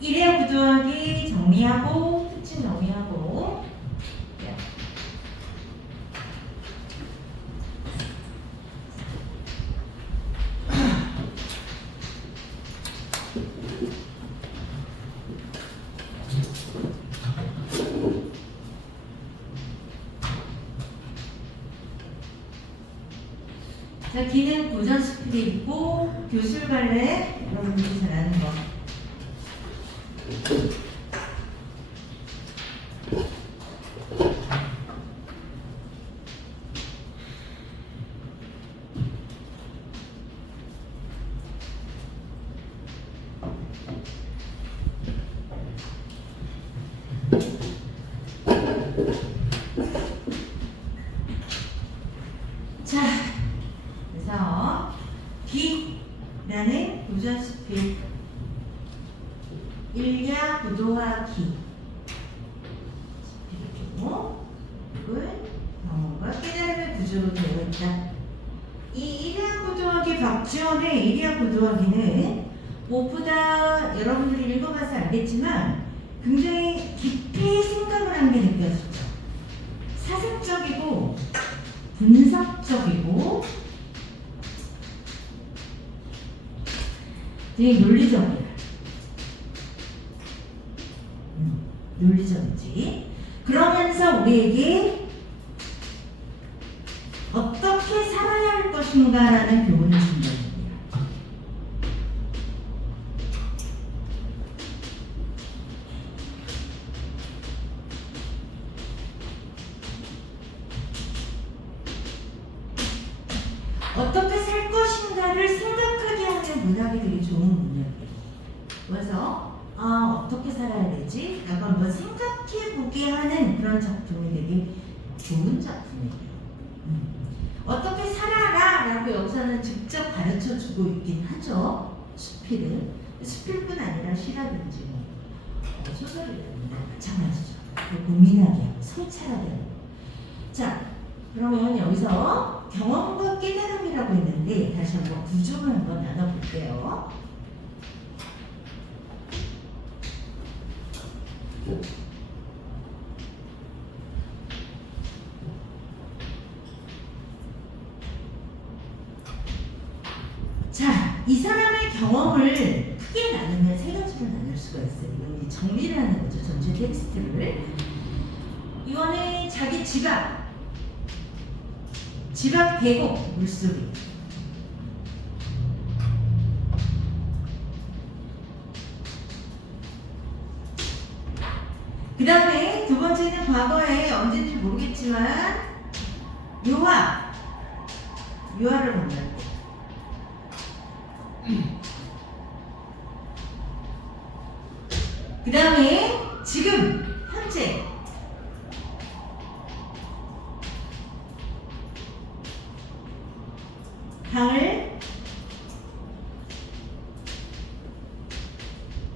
일회용 구조하기 정리하고 특징 정리하고. 자, 기능 고전 스피드 있고 교술 발레 여러분들이 잘 아는 거. 자, 그래서 기라는 고전 스피드 일야 구도화기 스피드고 경험과 깨달음의 구조로 되어 있다. 이 일야 구도화기 박지원의 일야 구도화기는 무엇보다 여러분들이 읽어봐서 알겠지만 굉장히 깊이 생각을 한 게 느껴지죠. 사색적이고 분석적이고 되게 논리적이야. 논리적이지. 그러면서 우리에게 어떻게 살아야 할 것인가라는 교훈을 준다. 어떻게 살 것인가를 생각하게 하는 문학이 되게 좋은 문학이에요. 그래서 어떻게 살아야 되지? 라고 한번 생각해보게 하는 그런 작품이 되게 좋은 작품이에요. 어떻게 살아라 라고 여기서는 직접 가르쳐주고 있긴 하죠. 수필은. 수필뿐 아니라 시라든지 소설이라든지 마찬가지죠. 고민하게 하고 성찰하게 하고. 자, 그러면 여기서 경험과 깨달음이라고 했는데 다시 한번 구조를 한번 나눠볼게요. 자, 이 사람의 경험을 크게 나누면 세 가지로 나눌 수가 있어요. 이건 정리를 하는 거죠. 전체 텍스트를. 이거는 자기 지각 계곡, 물소리. 그 다음에 두 번째는 과거에 언제인지 모르겠지만 유화를 만날 때. 그 다음에 지금, 현재. 방을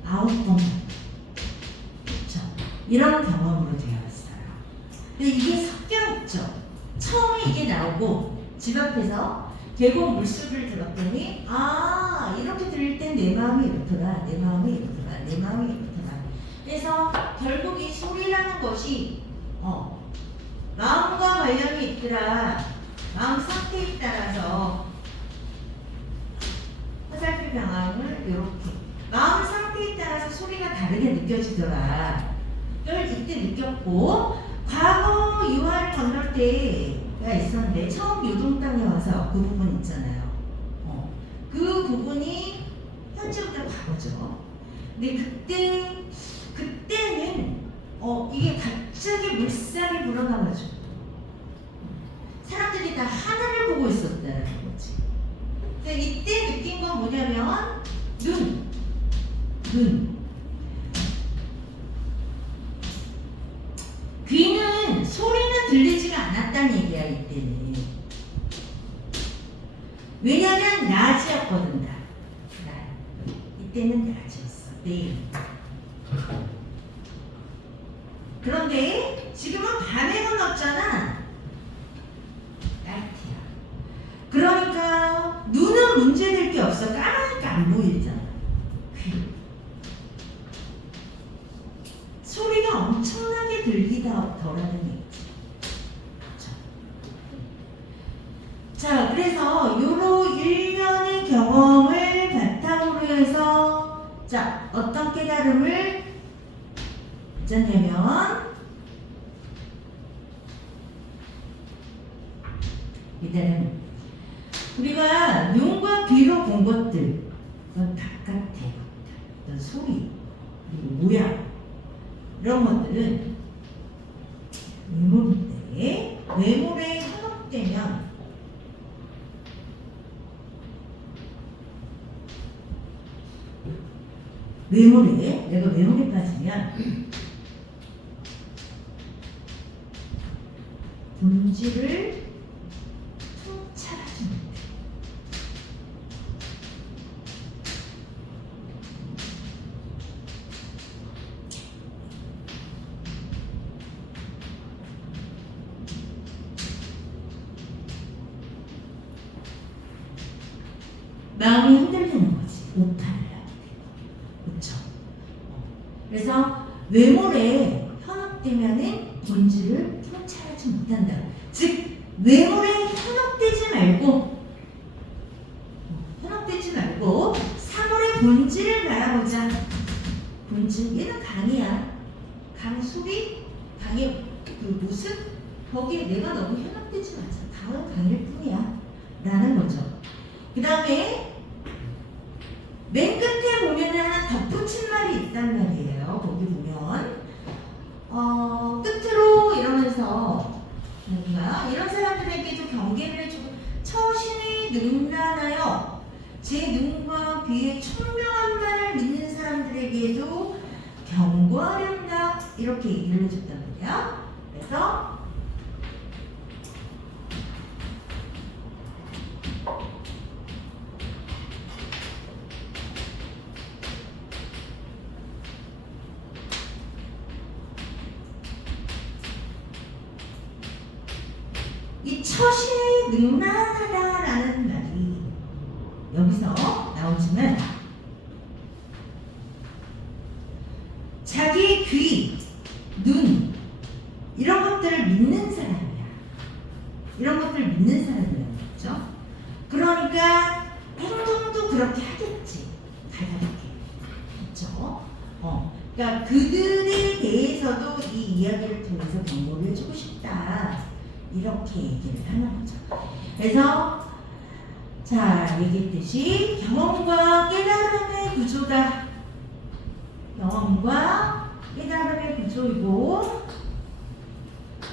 9번. 그렇죠. 이런 경험으로 되어 있어요. 근데 이게 섞여 있죠. 처음에 이게 나오고 집 앞에서 계곡 물소리를 들었더니 이렇게 들릴 땐 내 마음이 이렇더라. 내 마음이 이렇더라. 내 마음이 이렇더라. 그래서 결국 이 소리라는 것이 마음과 관련이 있더라. 마음 상태에 따라서 화살표 방향을 이렇게 마음 상태에 따라서 소리가 다르게 느껴지더라. 를 그때 느꼈고 과거 유화를 건널 때가 있었는데 처음 요동 땅에 와서 그 부분 있잖아요. 그 부분이 현재부터 과거죠. 근데 그때는 이게 갑자기 물살이 불어나가지고 사람들이 다 하늘을 보고 있었다는 거지. 근데 이때 느낀 건 뭐냐면 눈. 귀는 소리는 들리지가 않았다는 얘기야. 이때는. 왜냐면 낮이었거든. 낮. 이때는 낮이었어. 내일. 그런데 지금은 밤에 건넜잖아. 나이트야. 그러니까 눈은 문제될 게 없어. 까마니까 안 보이잖아. 귀. 소리 들리더라는 얘기지. 자, 그래서 요로 일련의 경험을 바탕으로 해서 자, 어떤 깨달음을 가졌냐면 이때는 우리가 눈과 귀로 본 것들, 어떤 바깥의 어떤 소리, 그리고 모양 이런 것들은 외모인데 외모에 현혹되면 외모에 내가 외모에 빠지면 본질을 통찰하지 못해. 마음이 흔들리는 거지. 오판을 하게 되고. 그렇죠? 그래서 외모에 현혹되면은 본질을 통찰하지 못한다. 즉 외모에 현혹되지 말고 사물의 본질을 바라보자. 본질, 얘는 강이야. 강 소리, 강의 그 모습, 거기에 내가 너무 현혹되지 마자. 강은 강일 뿐이야. 라는 거죠. 그 다음에 맨 끝에 보면은 하나 덧붙인 말이 있단 말이에요. 거기 보면 끝으로 이러면서 뭔가 이런 사람들에게도 경계를 해주고 처신이 능란하여 제 눈과 귀의 총명한 말을 믿는 사람들에게도 경고하련다 이렇게 얘기를 해줬단 말이야. 그래서 이 처신이 능란하다라는 말이 여기서 나오지만 자기 귀, 눈 이런 것들을 믿는 사람이야. 이런 것들을 믿는 사람이라는 거죠. 그러니까 행동도 그렇게 하겠지. 달달하게. 그렇죠? 그러니까 그들에 대해서도 이 이야기를 통해서 경고를 해주고 싶다. 이렇게 얘기를 하는 거죠. 그래서 자 얘기했듯이 경험과 깨달음의 구조다. 경험과 깨달음의 구조이고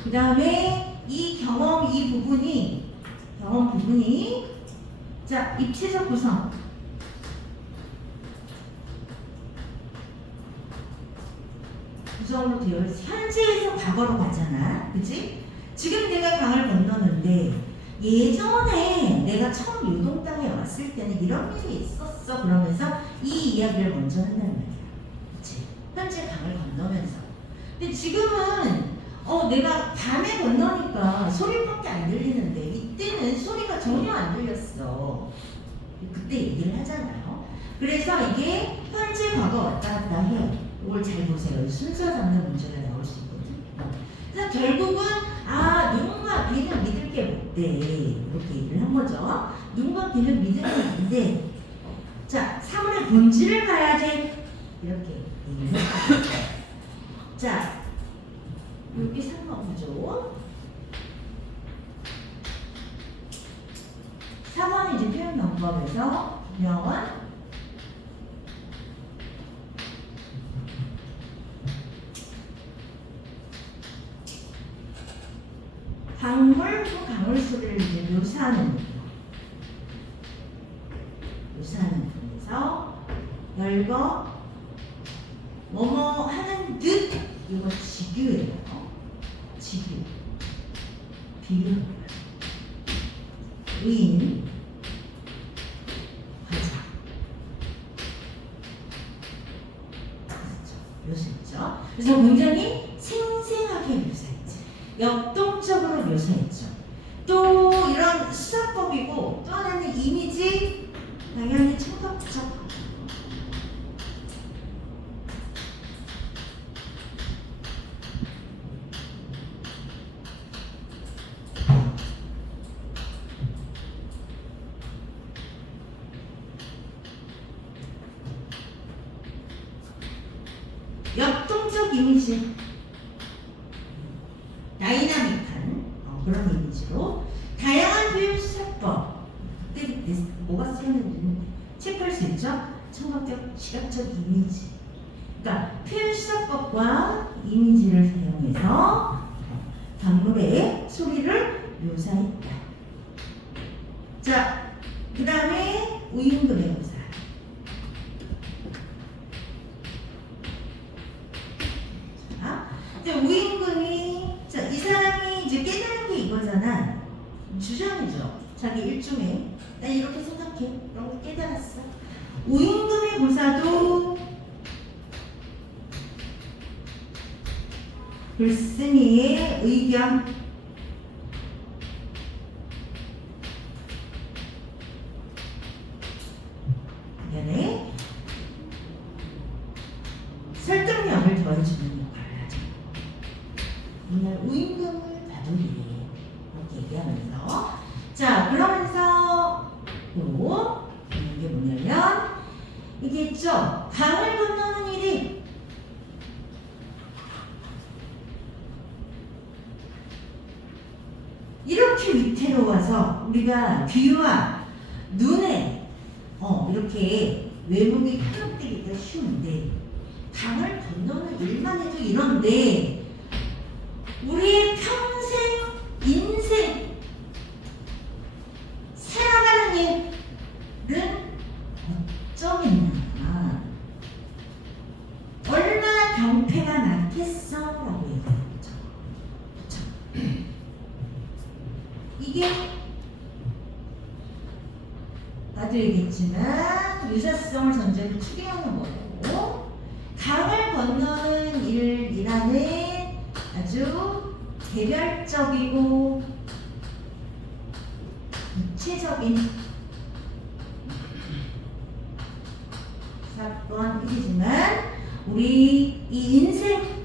그 다음에 이 경험 부분이 자 입체적 구성 구성으로 되어 있어. 현재에서 과거로 가잖아. 그치? 지금 내가 강을 건너는데 예전에 내가 처음 요동 땅에 왔을 때는 이런 일이 있었어 그러면서 이 이야기를 먼저 한다는 말이야. 그치? 현재 강을 건너면서. 근데 지금은 내가 밤에 건너니까 소리밖에 안 들리는데 이때는 소리가 전혀 안 들렸어. 그때 얘기를 하잖아요. 그래서 이게 현재 과거 왔다 갔다 해. 이걸 잘 보세요. 순서 잡는 문제가 나올 수 있거든. 그래서 결국은 눈과 귀는 믿을 게 못돼. 이렇게 얘기를 한 거죠. 눈과 귀는 믿을 게 안 돼. 자, 사물의 본질을 봐야지. 이렇게 얘기를 했어요. 자, 여기 상관구조. 4번은 이제 표현 방법에서 명언 강물 또 강물 소리를 이제 묘사하는 분에서 열거 뭐뭐 하는 듯 이거 지규예요. 지규 비유 의인 과자 묘사했죠. 그래서 굉장히 생생하게 묘사했지. 역동적으로 묘사했죠. 또 이런 수사법이고 또 하나는 이미지 당연히 청각적 역동적 이미지, 다이나믹한 그런 이미지로 다양한 표현 수사법, 그때 뭐가 쓰였는지는 체크할 수 있죠. 청각적, 시각적 이미지. 그러니까 표현 수사법과 이미지를 사용해서 단물의 소리를 묘사했다. 자, 그 다음에 우임금의 묘사. 자, 이제 우임금이, 자, 이 사람이 이제 깨달은 게 이거잖아. 주장이죠. 자기 일종의, 나 이렇게 생각해. 너무 깨달았어. 우임금의 묘사도 글쓴이의 의견, 의견에 설득력을 더해주는 역할을 하죠. 이날 우임금을 봐두리 이렇게 얘기하면서, 자, 그러면서 또 이게 뭐냐면 이게 있죠. 강을 건너는 일이 이렇게 위태로워서 우리가 귀와 눈에 이렇게 외모이 현혹되기가 쉬운데, 강을 건너는 일만 해도 이런데 우리의 평생 인생 살아가는 일은 어쩌겠나, 얼마나 병폐가 많겠어 라고 얘기하죠. 그렇죠? 이게 나도 얘기했지만 유사성을 전제로 추리하는 거고, 강을 건너는 일이라는 아주 개별적이고 구체적인 사건이지만 우리 이 인생,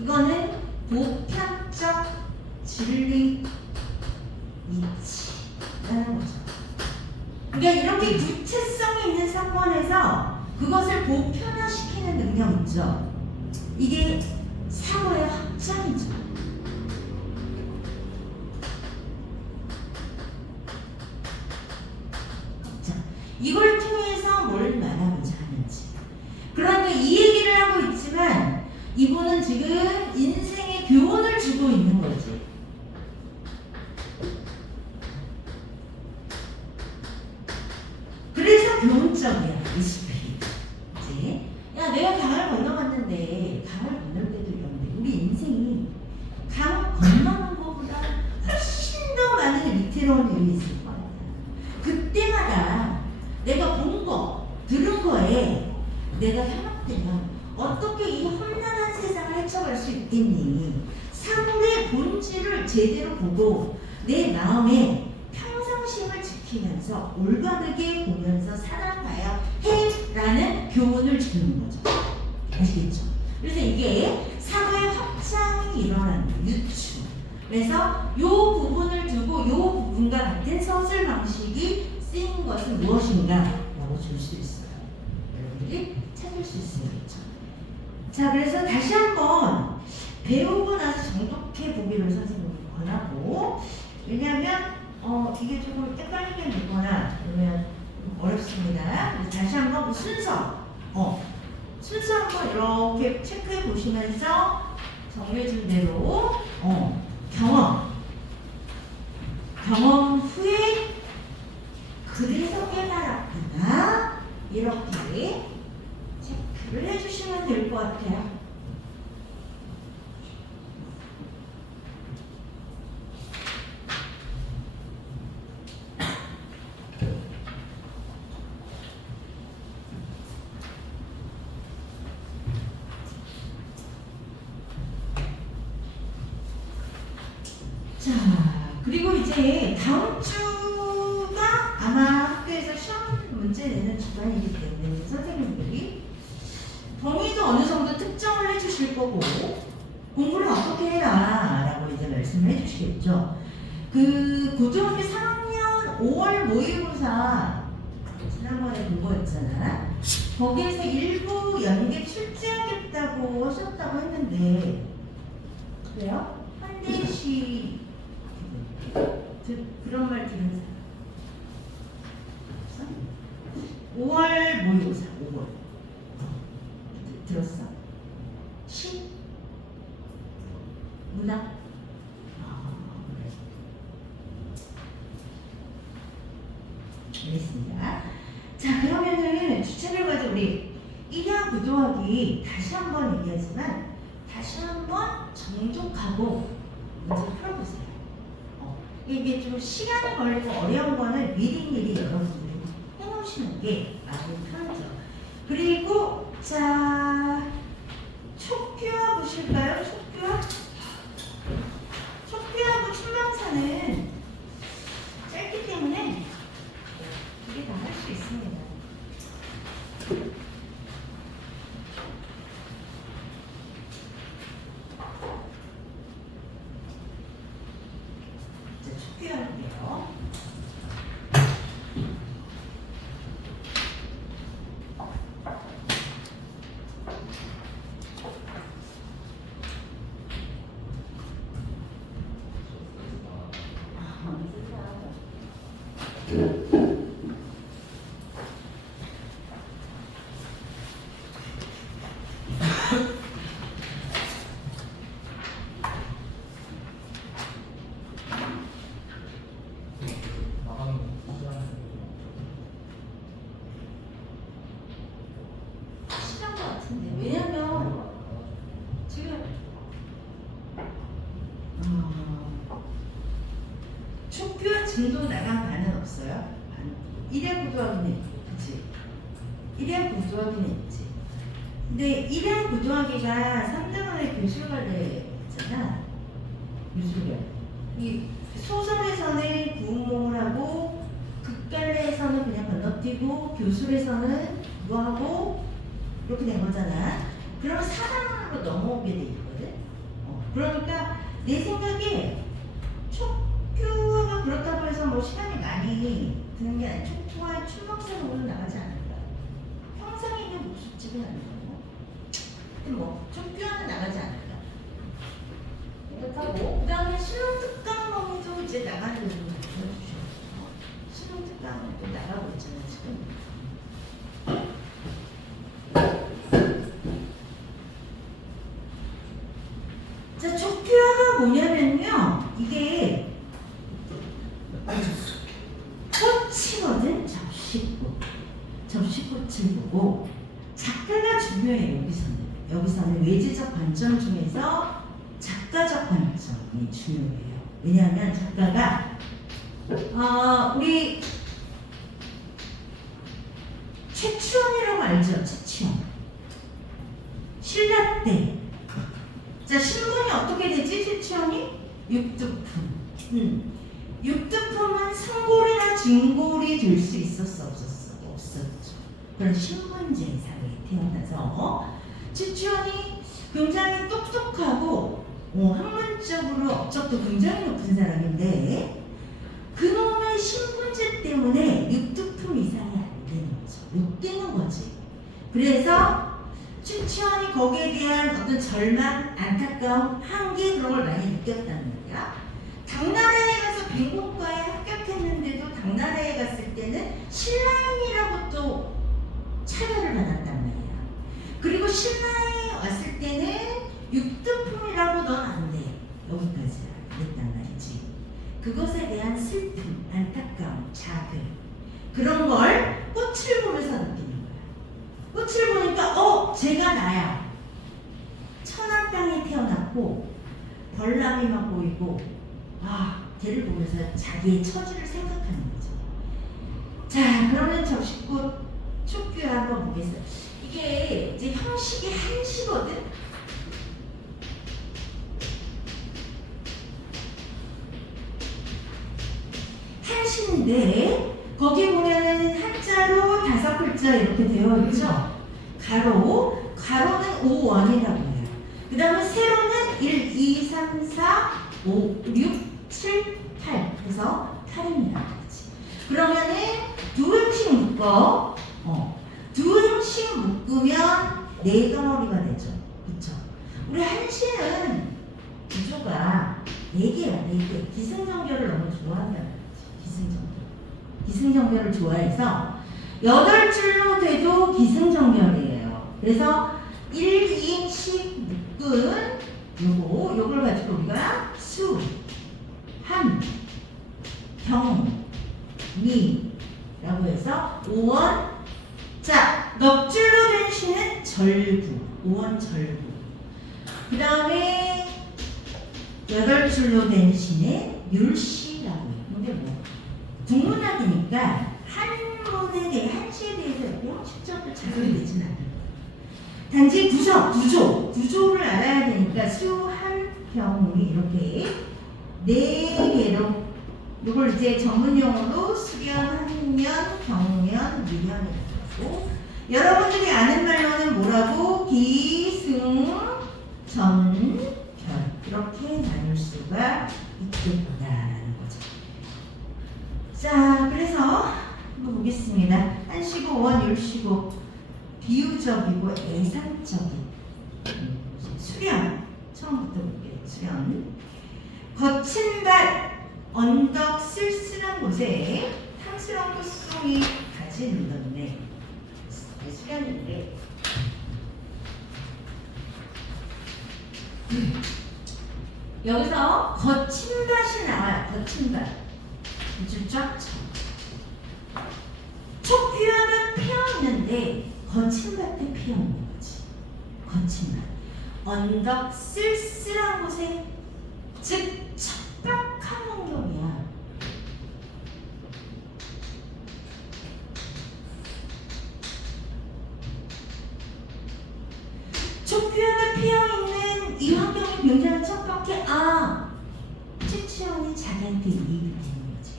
이거는 보편적 진리 이치라는 거죠. 그러니까 이렇게 구체성이 있는 사건에서 그것을 보편화시키는 능력 있죠. 이게 사고의 확장이죠. 확장. 이걸 통해서 뭘 말하고자 하는지. 그런데 이 얘기를 하고 있지만 이분은 지금 인생의 교훈을 주고 있는 거지. 그래서 교훈적이야, 이 스피릿. 이제, 야, 내가 강을 건너갔는데, 강을 건널 때도 이런데, 우리 인생이 강 건너는 것보다 훨씬 더 많은 위태로운 일이 있을 거야. 그때마다 내가 본 거, 들은 거에 내가 현혹되면 어떻게 이 험난한 세상을 헤쳐갈 수 있겠니? 사고의 본질을 제대로 보고 내 마음에 평상심을 지키면서 올바르게 보면서 살아가야 해라는 교훈을 주는 거죠. 아시겠죠? 그래서 이게 사고의 확장이 일어나는 유추. 그래서 이 부분을 두고 이 부분과 같은 서술 방식이 쓰인 것은 무엇인가 라고 줄 수 있어요. 여러분들이 찾을 수 있어야겠죠. 자, 그래서 다시 한번 배우고 나서 정독해 보기를 선생님이 권하고, 왜냐하면 이게 조금 헷갈리게 되거나 그러면 어렵습니다. 그래서 다시 한번 그 순서 한번 이렇게 체크해 보시면서 정해준 대로 경험 후에 그래서 깨달았구나, 이렇게 체크를 해주시면 될 것 같아요. 자, 그리고 이제 다음 주가 아마 학교에서 시험 문제 내는 주간이기 때문에 선생님들이 범위도 어느 정도 특정을 해주실 거고, 공부를 어떻게 해라 라고 이제 말씀을 해주시겠죠. 그 고등학교 3학년 5월 모의고사 지난번에 본 거였잖아. 거기에서 일부 연계 출제하겠다고 하셨다고 했는데 그래요? 한대시 그런 말 들은 사람? 5월 모의고사 5월 들었어? 시? 문학? 그래. 알겠습니다. 자, 그러면은 주체를 가지고 우리 1화 구조하기 다시 한번 얘기하지만 다시 한번 정독하고 문제 풀어보세요. 이게 좀 시간이 걸리고 어려운 거는 미리미리 여러분들이 해놓으시는 게 마음이 편하죠. 그리고 자, 촉규화 보실까요? 촉규화? 촉규하고 출명사는 짧기 때문에 이게 다 할 수 있습니다. 자, 촉규할게요. 시간 것 같은데 왜냐면 지금 촉규와 진도 나간 반은 없어요. 1회 구조하기는 있고, 그치? 1회 구조하기는 있지. 근데 1회 구조하기가 3등원의 교실관례잖아. 교실관. 이 소설에서는 구운몽을 하고, 극갈래에서는 그냥 건너뛰고, 교술에서는 그거 하고, 이렇게 된 거잖아. 그러면 4단원으로 넘어오게 돼 있거든. 그러니까 내 생각에 촉규가 그렇다고 해서 뭐 시간이 많이 드는 게 아니라 촉구와 출력사는 오늘 나가지 않을까? 평상에 있는 목수집은 아니고 근데 뭐 촉규와는 나가지 않을까? 그렇다고 그 다음에 신혼특강범위도 이제 나가는 걸 보여주셔. 신혼특강은 또 나가고 있잖아 지금. 자, 촉규화가 뭐냐면요 이게 꽃이거든. 접시꽃을 보고 작가가 중요해요. 여기서는 외제적 관점 중에서 작가적 관점이 중요해요. 왜냐하면 작가가 우리 최치원이라고 알죠? 최치원 신라 때. 자, 신분이 어떻게 되지? 최치원이? 육두품. 육두품은 상골이나 중골이 될 수 있었어? 없었죠. 그런 신분제사에 태어나서 최치원이 굉장히 똑똑하고 학문적으로 업적도 굉장히 높은 사람인데 그놈의 신분제 때문에 육두품 이상이 안 되는 거죠. 못 되는 거지. 그래서 최치원이 거기에 대한 어떤 절망, 안타까움, 한계 그런 걸 많이 느꼈다는 거야. 당나라에 가서 빈공과에 합격했는데도 당나라에 갔을 때는 신라인이라고 또 차별을 받았단 말이야. 그리고 신라에 왔을 때는 육두품이라고 넌 안 돼. 여기까지 그랬단 말이지. 그것에 대한 슬픔, 안타까움, 자글 그런 걸 꽃을 보면서 느끼는 거야. 꽃을 보니까 쟤가 나야. 천안 땅에 태어났고 벌나비만 보이고 걔를 보면서 자기의 처지를 생각하는 거죠. 자, 그러면 접시꽃 촉규화 한번 보겠어요. 이게 이제 형식이 한시거든. 한시인데 거기 보면은 한자로 5글자 이렇게 되어 있죠. 가로는 5원이라고 해요. 그 다음에 세로는 1, 2, 3, 4, 5, 6, 7, 8 그래서 8입니다. 그러면은 두 형식 묶어. 두 행씩 묶으면 네 덩어리가 되죠. 그쵸? 우리 한시는 구조가 네 개야, 네 개. 기승전결을 너무 좋아한다. 기승전결을 좋아해서 8줄로 돼도 기승전결이에요. 그래서 1, 2씩 묶은 요걸 가지고 우리가 수, 함, 경, 미 라고 해서 5원. 자, 넉줄로 된 시는 절구, 5원 절구. 그 다음에 8줄로 된 시는 율시라고 해요. 근데 뭐 국문학이니까 한문에 대해 한시에 대해서 형식적으로 자세히 되진 않아요. 단지 구조를 알아야 되니까 수, 함, 경, 미 이렇게 네 개로 이걸 이제 전문용어로 수련, 한면, 경면, 미련이라고 하고 여러분들이 아는 말로는 뭐라고? 기승, 전, 결 이렇게 나눌 수가 있겠다라는 거죠. 자, 그래서 한번 보겠습니다. 한시고, 원, 율시고 비유적이고 애상적인 수련 처음부터 볼게요. 수련 거친 밭 언덕 쓸쓸한 곳에 탐스러운 꽃송이 가지 눌렀네. 수련인데 여기서 거친 밭이 나와요. 거친 밭 이줄 쫙 쳐. 촉귀화가 피어있는데 거친 밭에 피어있는 거지. 거친 밭 언덕 쓸쓸한 곳에 즉 척박한 환경이야. 촉귀화가 피어있는 이 환경이 굉장히 척박해. 최치원이 자기한테 이 얘기를 하는 거지.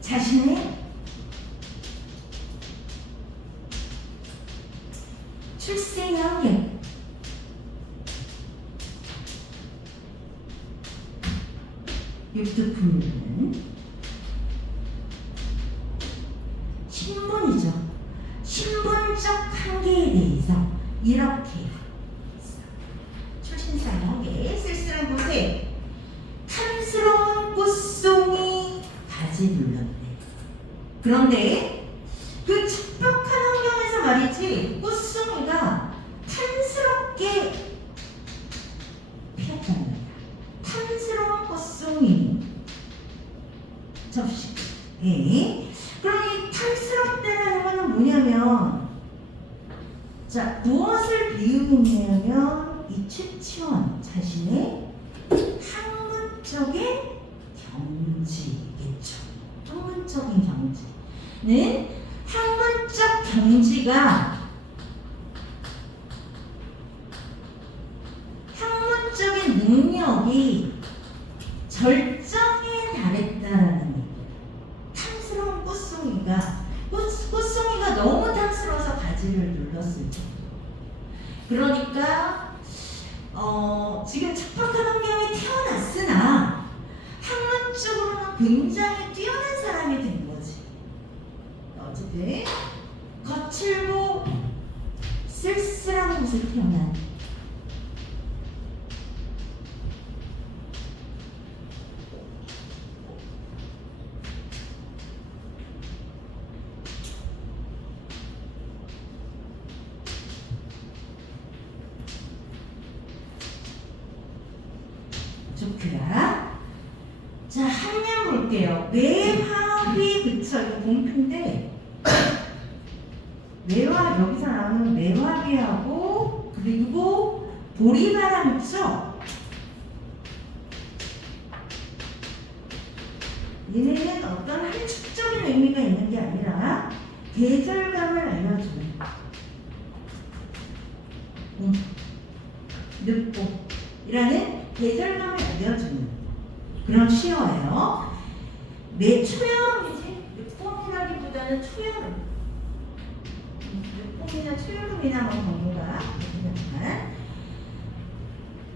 자신의 출생 환경, 육두품은 신분이죠. 신분적 한계에 대해서 이렇게 출신상 한계 쓸쓸한 곳에 탐스러운 꽃송이 가지 눌렀네. 그런데 그 척박한 환경에서 말이지 꽃송이가 탐스럽게 피었다는 거야. 탐스러운 꽃송이 접시. 그럼 이 탐스럽다는 거는 뭐냐면, 자, 무엇을 비유했냐면 이 최치원 자신의 학문적인 경지겠죠. 학문적인 경지는 학문적 경지가 학문적인 능력이 절정에 달했다라는 얘기예요. 탐스러운 꽃송이가 너무 탐스러워서 가지를 눌렀을 정도. 그러니까 지금 척박한 환경에 태어났으나 학문적으로는 굉장히 뛰어난 사람이 된 거지. 어쨌든 거칠고 쓸쓸한 곳에 태어난 좋구나. 자, 한면 볼게요. 매화비 그쵸? 이거 공표인데 매화 여기서 나오는 매화비하고 그리고 보리바람 있죠? 얘네는 어떤 한축적인 의미가 있는 게 아니라 계절감을 알려주는 늦봄이라는 계절감을 알려주는 그런 시어예요. 매 초여름이지 늦봄이라기보다는 초여름. 늦봄이나 초여름이나 뭐 경우가 있지만,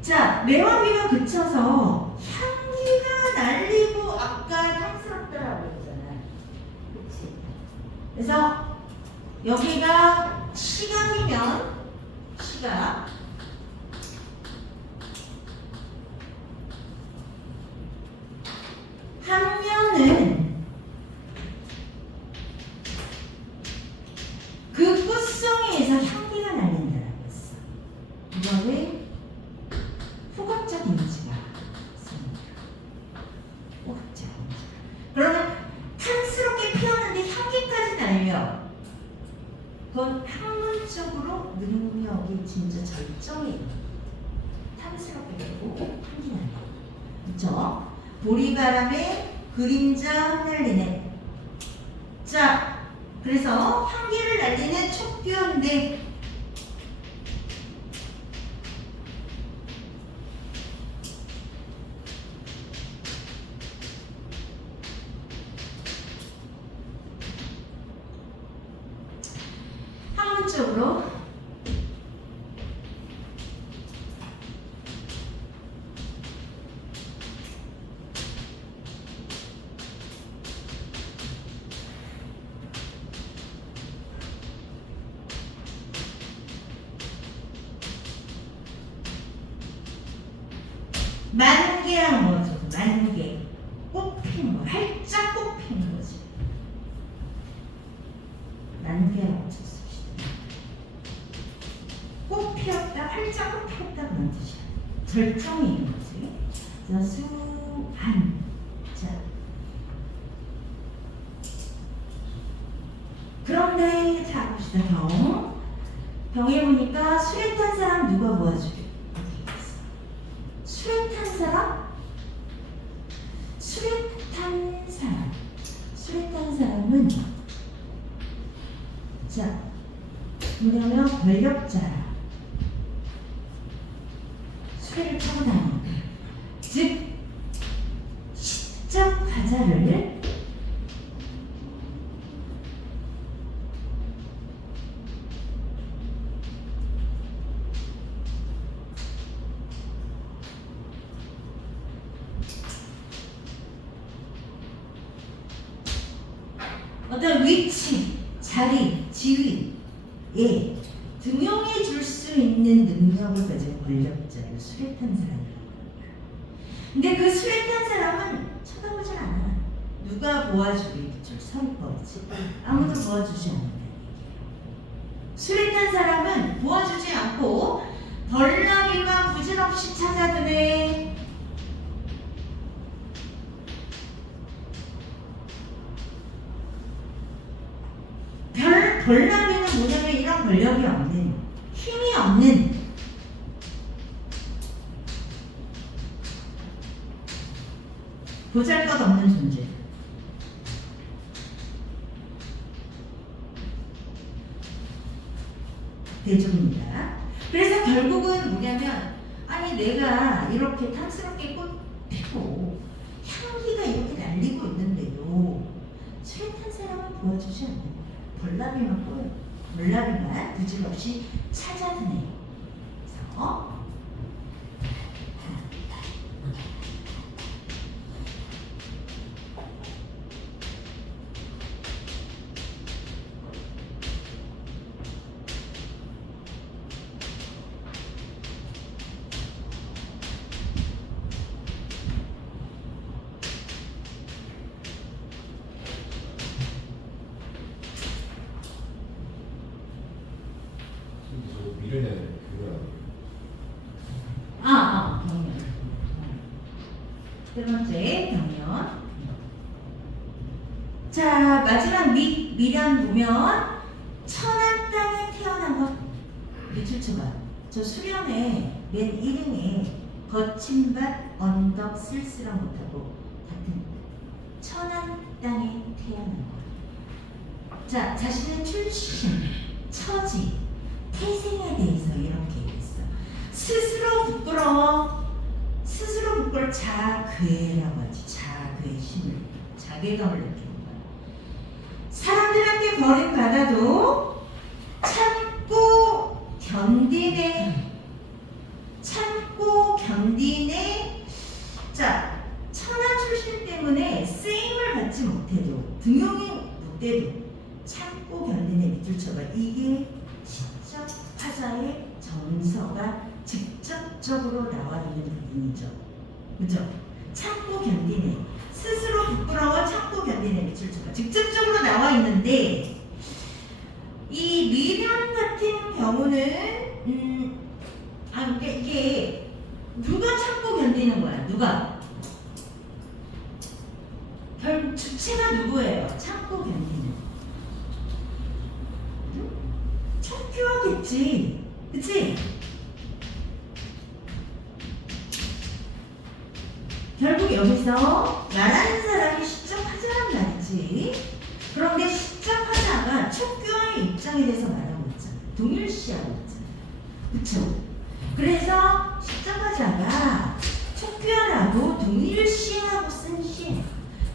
자, 매화비가 그쳐서 향기가 날리고 아까 탐스럽다라고 했잖아. 그렇지? 그래서 여기가 시각이면 시각, 한 면은 그 끝송이에서 향기가 날린다라고 했어. 이거를 후각적 이미지가 있습니다. 후각적 이미지. 그러면 탐스럽게 피었는데 향기까지 날려. 그건 학문적으로 능력이 진짜 절정이에요. 탐스럽게 되고 향기 날려. 그렇죠? 보리바람에 그림자 흩날리네. 자, 그래서 향기를 날리는 촉규인데 학문적으로 만개야 뭐죠? 만개. 꽃핀 거, 활짝 꽃핀 거지. 만개라고 쳤습시다. 꽃 피었다, 활짝 꽃 피었다 그런 뜻이야. 절정이 거지. 자, 수한. 자. 그런데 자 봅시다. 병에 보니까 술에 탄 사람 누가 모아주게? 술에 탄 사람? 술에 탄 사람. 술에 탄 사람은 자 뭐냐면 권력자라. 술을 타고 다니. 즉 시적 가자를 어떤 위치, 자리, 지위에 등용해 줄 수 있는 능력을 가진 권력자를 술에 탄 사람이라고 합니다. 근데 그 술에 탄 사람은 쳐다보질 않아. 누가 도와주길 줄 선거지. 아무도 도와주지 않는다는 얘기예요. 술에 탄 사람은 도와주지 않고 벌나비만 부질없이 찾아드네. 벌나비는 뭐냐면 이런 권력이 없는, 힘이 없는 보잘것없는 존재. 대중입니다. 그래서 결국은 뭐냐면 아니 내가 이렇게 탐스럽게 꽃 피고 향기가 이렇게 날리고 있는데도 술에 탄 사람은 도와주지 않는 거야. 벌나비만 보여. 벌나비만 부질없이 찾아드네요. 그래서 미련의 그거야. 경련. 세 번째 경련. 자 마지막 미련 보면 천안 땅에 태어난 것. 밑줄쳐봐. 저 수련의 맨 1행에 거친 밭 언덕 쓸쓸한 것하고 같은 천안 땅에 태어난 것. 자 자신의 출신, 처지, 태생에 대해서 이렇게 얘기했어. 스스로 부끄러워. 스스로 부끄러워. 자괴라고 하지. 자괴심을, 자괴감을 느끼는 거야. 사람들한테 버림받아도 참고 견디네. 참고 견디네. 자, 천한 출신 때문에 쓰임을 받지 못해도 등용이 못 돼도 참고 견디네. 밑줄 쳐봐. 이게 시적 화자의 정서가 직접적으로 나와 있는 부분이죠. 그죠? 참고 견디네. 스스로 부끄러워 참고 견디네. 밑줄 쳐봐. 직접적으로 나와 있는데 이 미련 같은 경우는 이게 누가 참고 견디는 거야? 누가? 결국 주체가 누구예요? 참고 견디는. 척규하겠지. 그치? 결국 여기서 말하는 사람이 시적 화자란 말이지. 그런데 시적 화자가 척규와의 입장에 대해서 말하고 있잖아. 동일시하고 있잖아. 그쵸? 그래서 시적 화자가 척규와라고 동일시하고 쓴 시예요.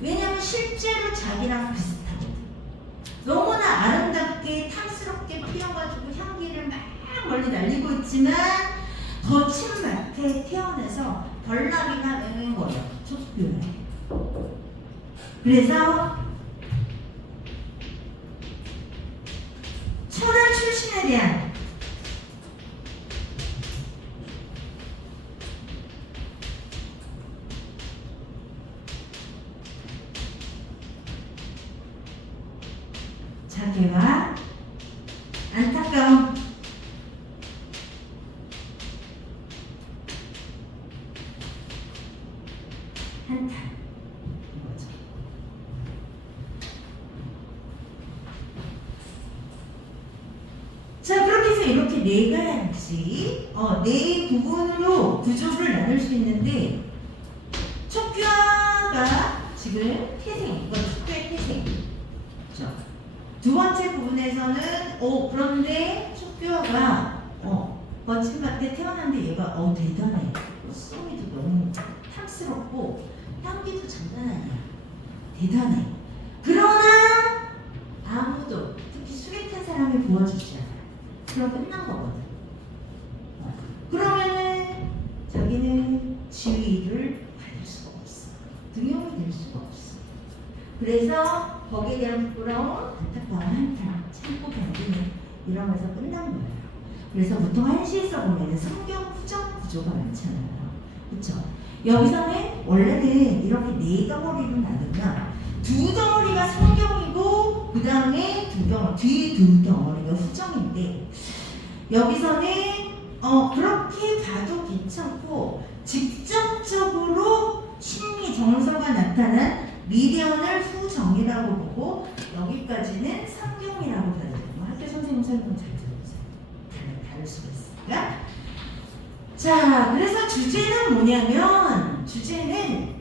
왜냐면 실제로 자기랑 비슷하거든. 너무나 아름답게 탐스럽게 피어가지고 향기를 막 멀리 날리고 있지만 거친 밭에 태어나서 벌나비가 매는 거예요. 촉교에. 그래서 천안 출신에 대한 자괴와 안타까움, 한탄 이거죠. 자, 그렇게 해서 이렇게 네 가지 네 부분으로 구조를 나눌 수 있는데 척규화가 지금 태생, 이건 척규의 태생. 그렇죠? 두 번째 부분에서는 그런데 척규화가 거친 밭에 태어났는데 얘가 대단해. 쏘미도 너무 탐스럽고 향기도 장난 아니야. 대단해. 그러나 아무도 특히 수객한 사람이 도와주지 않아. 그럼 끝난 거거든. 그러면은 자기는 지위를 받을 수가 없어. 등용이 될 수가 없어. 그래서 거기에 대한 부끄러움, 안타까운 한탄, 참고 견디는 이러면서 끝난 거예요. 그래서 보통 한시에서 보면 성경 후적 구조가 많잖아요. 그렇죠? 여기서는 원래는 이렇게 네 덩어리로 나누면 두 덩어리가 성경이고 그 다음에 뒤에 두 덩어리가 후정인데 여기서는 그렇게 봐도 괜찮고 직접적으로 심리 정서가 나타난 미련을 후정이라고 보고 여기까지는 성경이라고 봐야 돼요. 학교 선생님 설명 잘 들어보세요. 다를 수가 있으니까. 자, 그래서 주제는 뭐냐면 주제는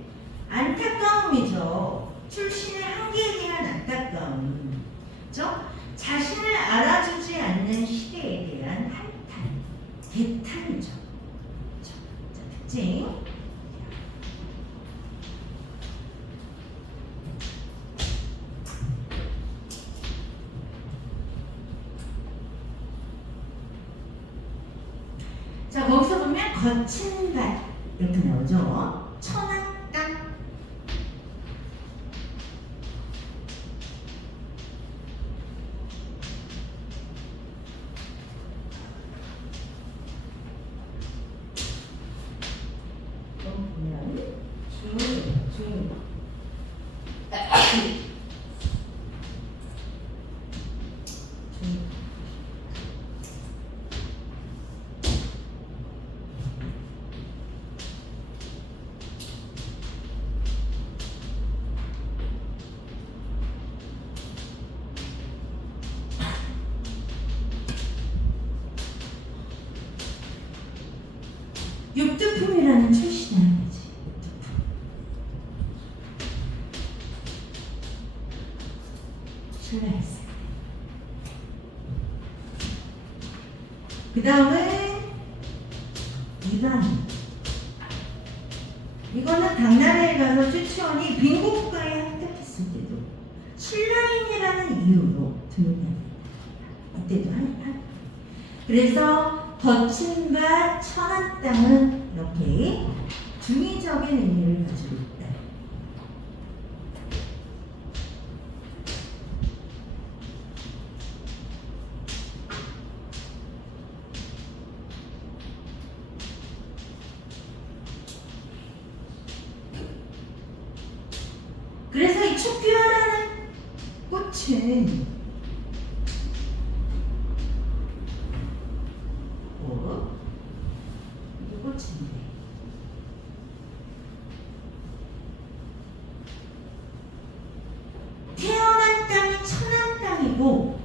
안타까움이죠. 출신의 한계에 대한 안타까움. 그렇죠? 자신을 알아주지 않는 시대에 대한 한탄, 개탄이죠. 그렇죠? 자, 특징. 자, 거기서 보면 거친 밭 이렇게 나오죠. 천한 땅. 보면 중 육두품이라는 출신이라는 거지. 신뢰했어요. 그 다음은 이방. 이거는 당나라에 가서 최치원이 빈국가에 합격했을 때도 신라인이라는 이유로 등록합니다. 이때도 한. 그래서 거친 밭 천한 땅은 이렇게 중의적인 의미를 가지고 있다. 그래서 이 촉규화라는 꽃은 이게 꽃인데 태어난 땅이 천한 땅이고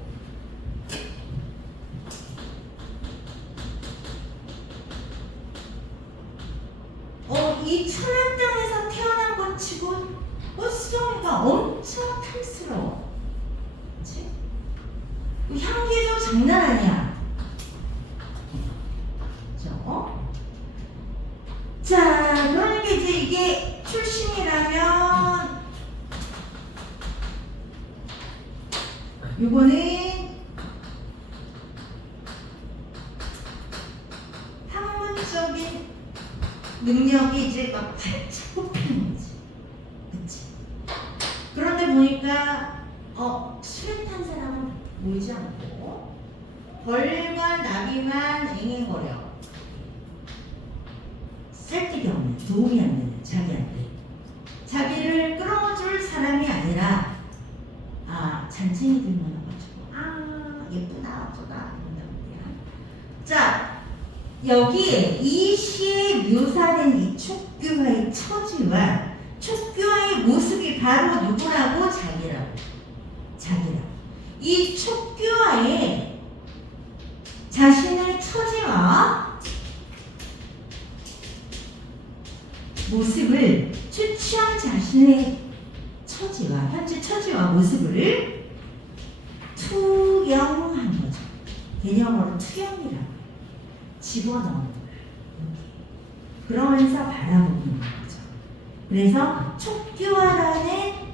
이 천한 땅에서 태어난 것 치고 꽃송이가 엄청 탐스러워. 그치? 향기도 장난 아니야. 그죠? 자, 그러니까 이제 이게 출신이라면 요거는 학문적인 능력이 이제 막 활짝 뽑히는 거지. 그치? 그런데 보니까 술에 탄 사람은 보이지 않고 벌과 나비만 앵앵거려. 쓸데기 없는, 도움이 안 되는 자기한테. 자기를 끌어줄 사람이 아니라 잔챙이들만 와가지고 예쁘다 어쩌다 이런단 말이야. 자, 여기에 이 시에 묘사된 이 촉규화의 처지와 촉규화의 모습이 바로 누구라고? 자기라고. 이 촉규화의 자신의 처지와 모습을 추취한 자신의 처지와 현재 처지와 모습을 투영한 거죠. 개념으로 투영이라고 집어넣는 거예요. 그러면서 바라보는 거죠. 그래서 촉규화라는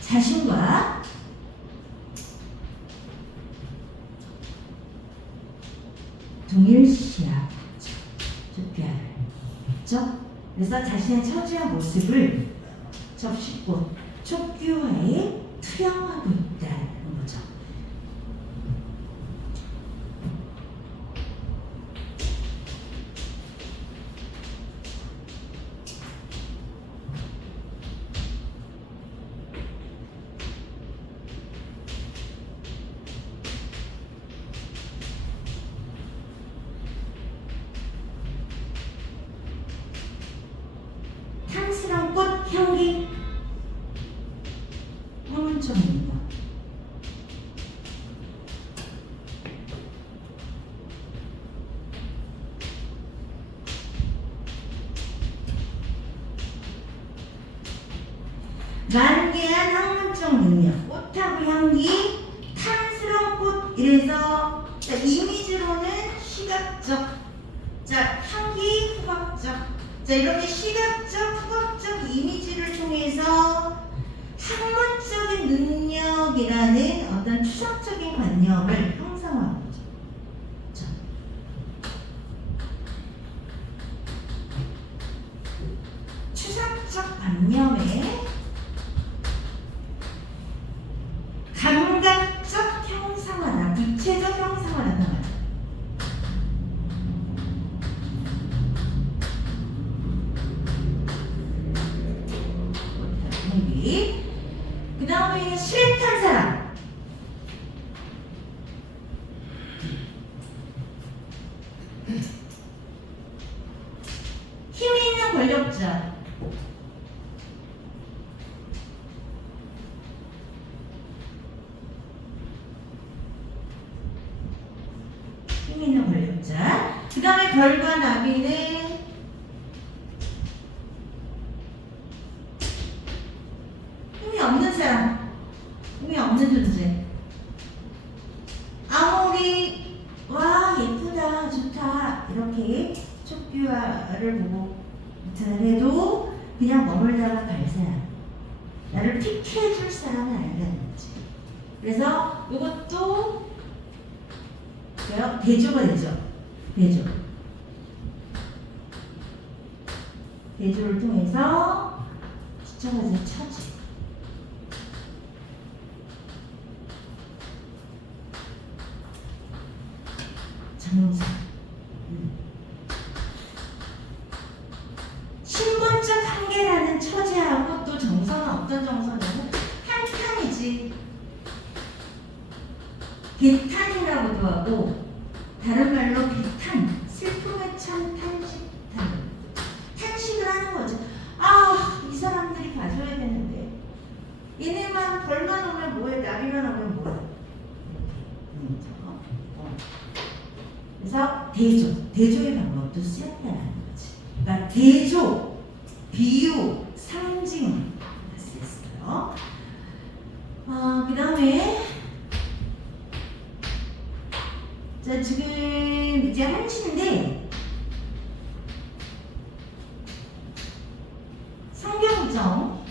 자신과 동일시하죠. 촉규화를. 그렇죠? 그래서 자신의 처지와 모습을 접시고 촉규화에 투영하고 있다는 거죠. 탐스러운 꽃 향기 황문청입니다. 만개한 황문청 능력, 꽃하고 향기, 탐스러운 꽃. 이래서 이미지로는 시각적, 향기 후각적. 이렇게 시각적, 후각적 이미지를 통해서 학문적인 능력이라는 어떤 추상적인 관념을 형성하는 거죠. 추상적 관념에 감각적 형상화나 구체적 형상화 나타나죠. 그 다음에 술에 탄 사람. 힘 있는 권력자. 힘 있는 권력자. 그 다음에 별과 나비는 힘이 없는 사람, 힘이 없는 존재. 아무리 와 예쁘다 좋다 이렇게 촉규화를 보고 잘해도 그냥 머물다가 갈 사람, 나를 픽해줄 사람은 아니라는 거지. 그래서 이것도 대조가 되죠. 대조를 통해서 시청자의 처지. 정상. 신분 비탄이라고도 하고 다른 말로 비탄, 슬픔에 찬 탄식탄. 탄식을 하는 거죠. 아, 이 사람들이 봐줘야 되는데 얘네만 벌만 오면 뭐해, 나비만 오면 뭐해. 그래서 대조의 방법도 쓰였다는 거지. 그러니까 대조, 비유, 상징 쓰였어요. 그 다음에 자, 지금 이제 한시인데 성경정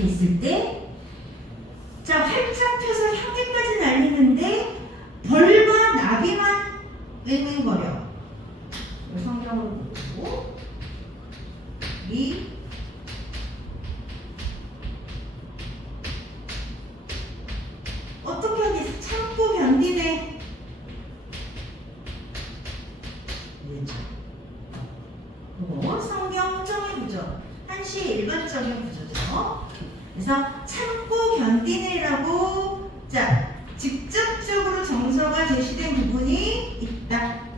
있을 때, 자, 활짝 펴서 향기까지 날리는데 벌과 나비만 윙윙거려. 성경을 보고 이 어떻게 하겠어? 참고 견디네. 그렇죠. 그리고 성경 정의 구조, 한시 일반적인 구조죠. 그래서 참고 견디네라고, 자, 직접적으로 정서가 제시된 부분이 있다.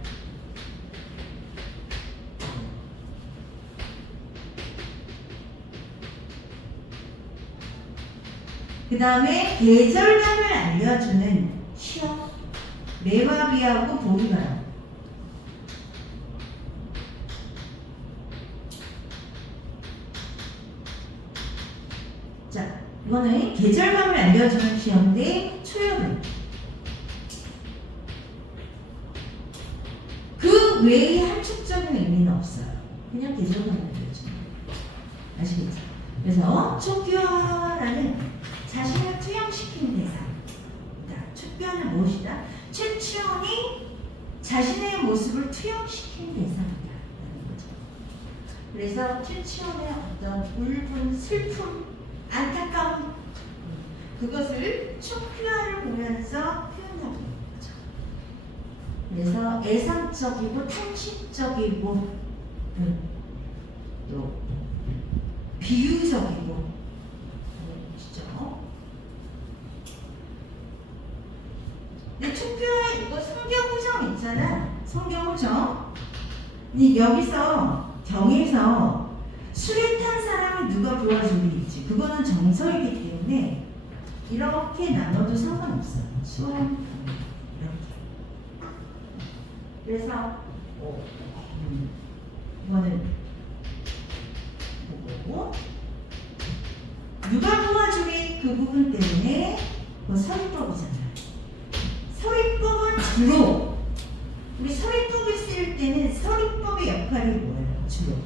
그 다음에 계절감을 알려주는 시어, 매화비하고 보리바람. 자, 이거는 계절감을 알려주는 시어인데 초여름. 그 외에 함축적인 의미는 없어요. 그냥 계절감을 알려주는 거예요. 아시겠죠? 그래서 촉규화라는 자신을 투영시키는 대상이다. 촉규화는 무엇이다? 최치원이 자신의 모습을 투영시키는 대상이다. 라는 거죠. 그래서 최치원의 어떤 울분, 슬픔, 안타까움, 그것을 촉규화를 보면서 표현하고 있는 거죠. 그래서 애상적이고 탄식적이고 또 비유적이고 그렇죠. 근데 촉규화에 이거 성경호정 있잖아. 성경호정. 여기서 경에서 술에 탄 사람을 누가 도와주겠지. 그거는 정서이기 때문에 이렇게 나눠도 상관없어요. 수와 이렇게. 그래서 이거는 보고 누가 도와주니 그 부분 때문에 그 서리법이잖아요. 서리법은 주로 우리 서리법을 쓸 때는 서리법의 역할이 뭐예요? 주로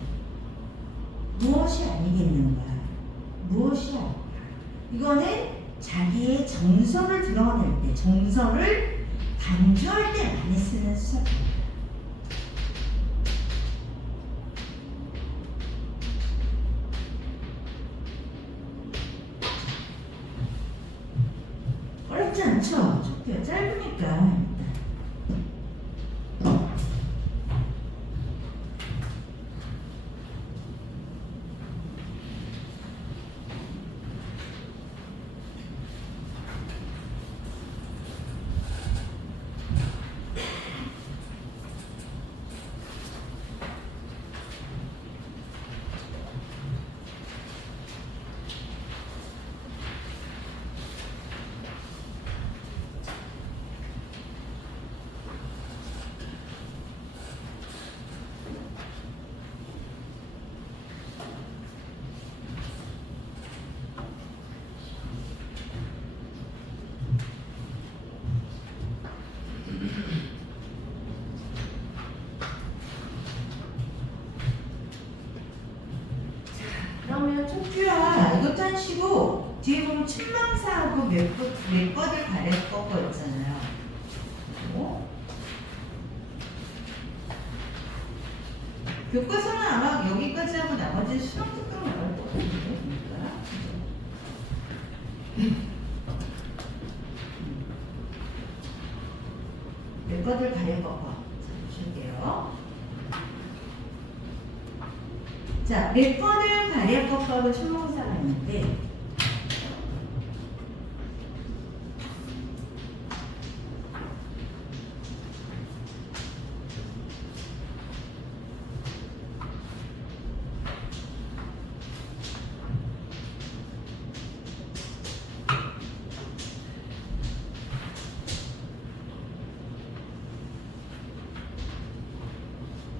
무엇이 아니겠는가? 무엇이 아닐까? 이거는 자기의 정서를 드러낼 때, 정서를 강조할 때 많이 쓰는 수사입니다. 어렵지 않죠? 촉규 짧으니까. 그러면 촉규화 이것도 하시고 뒤에 보면 춘망사하고 몇 번을 가릴 거가 있잖아요. 교과서는 아마 여기까지 하고 나머지 수능 특강 나올 것 같은데 보니까. 몇 번을 가릴 거가. 자, 보실게요. 자, 몇 번을 가려법하고 춘몽사가 있는데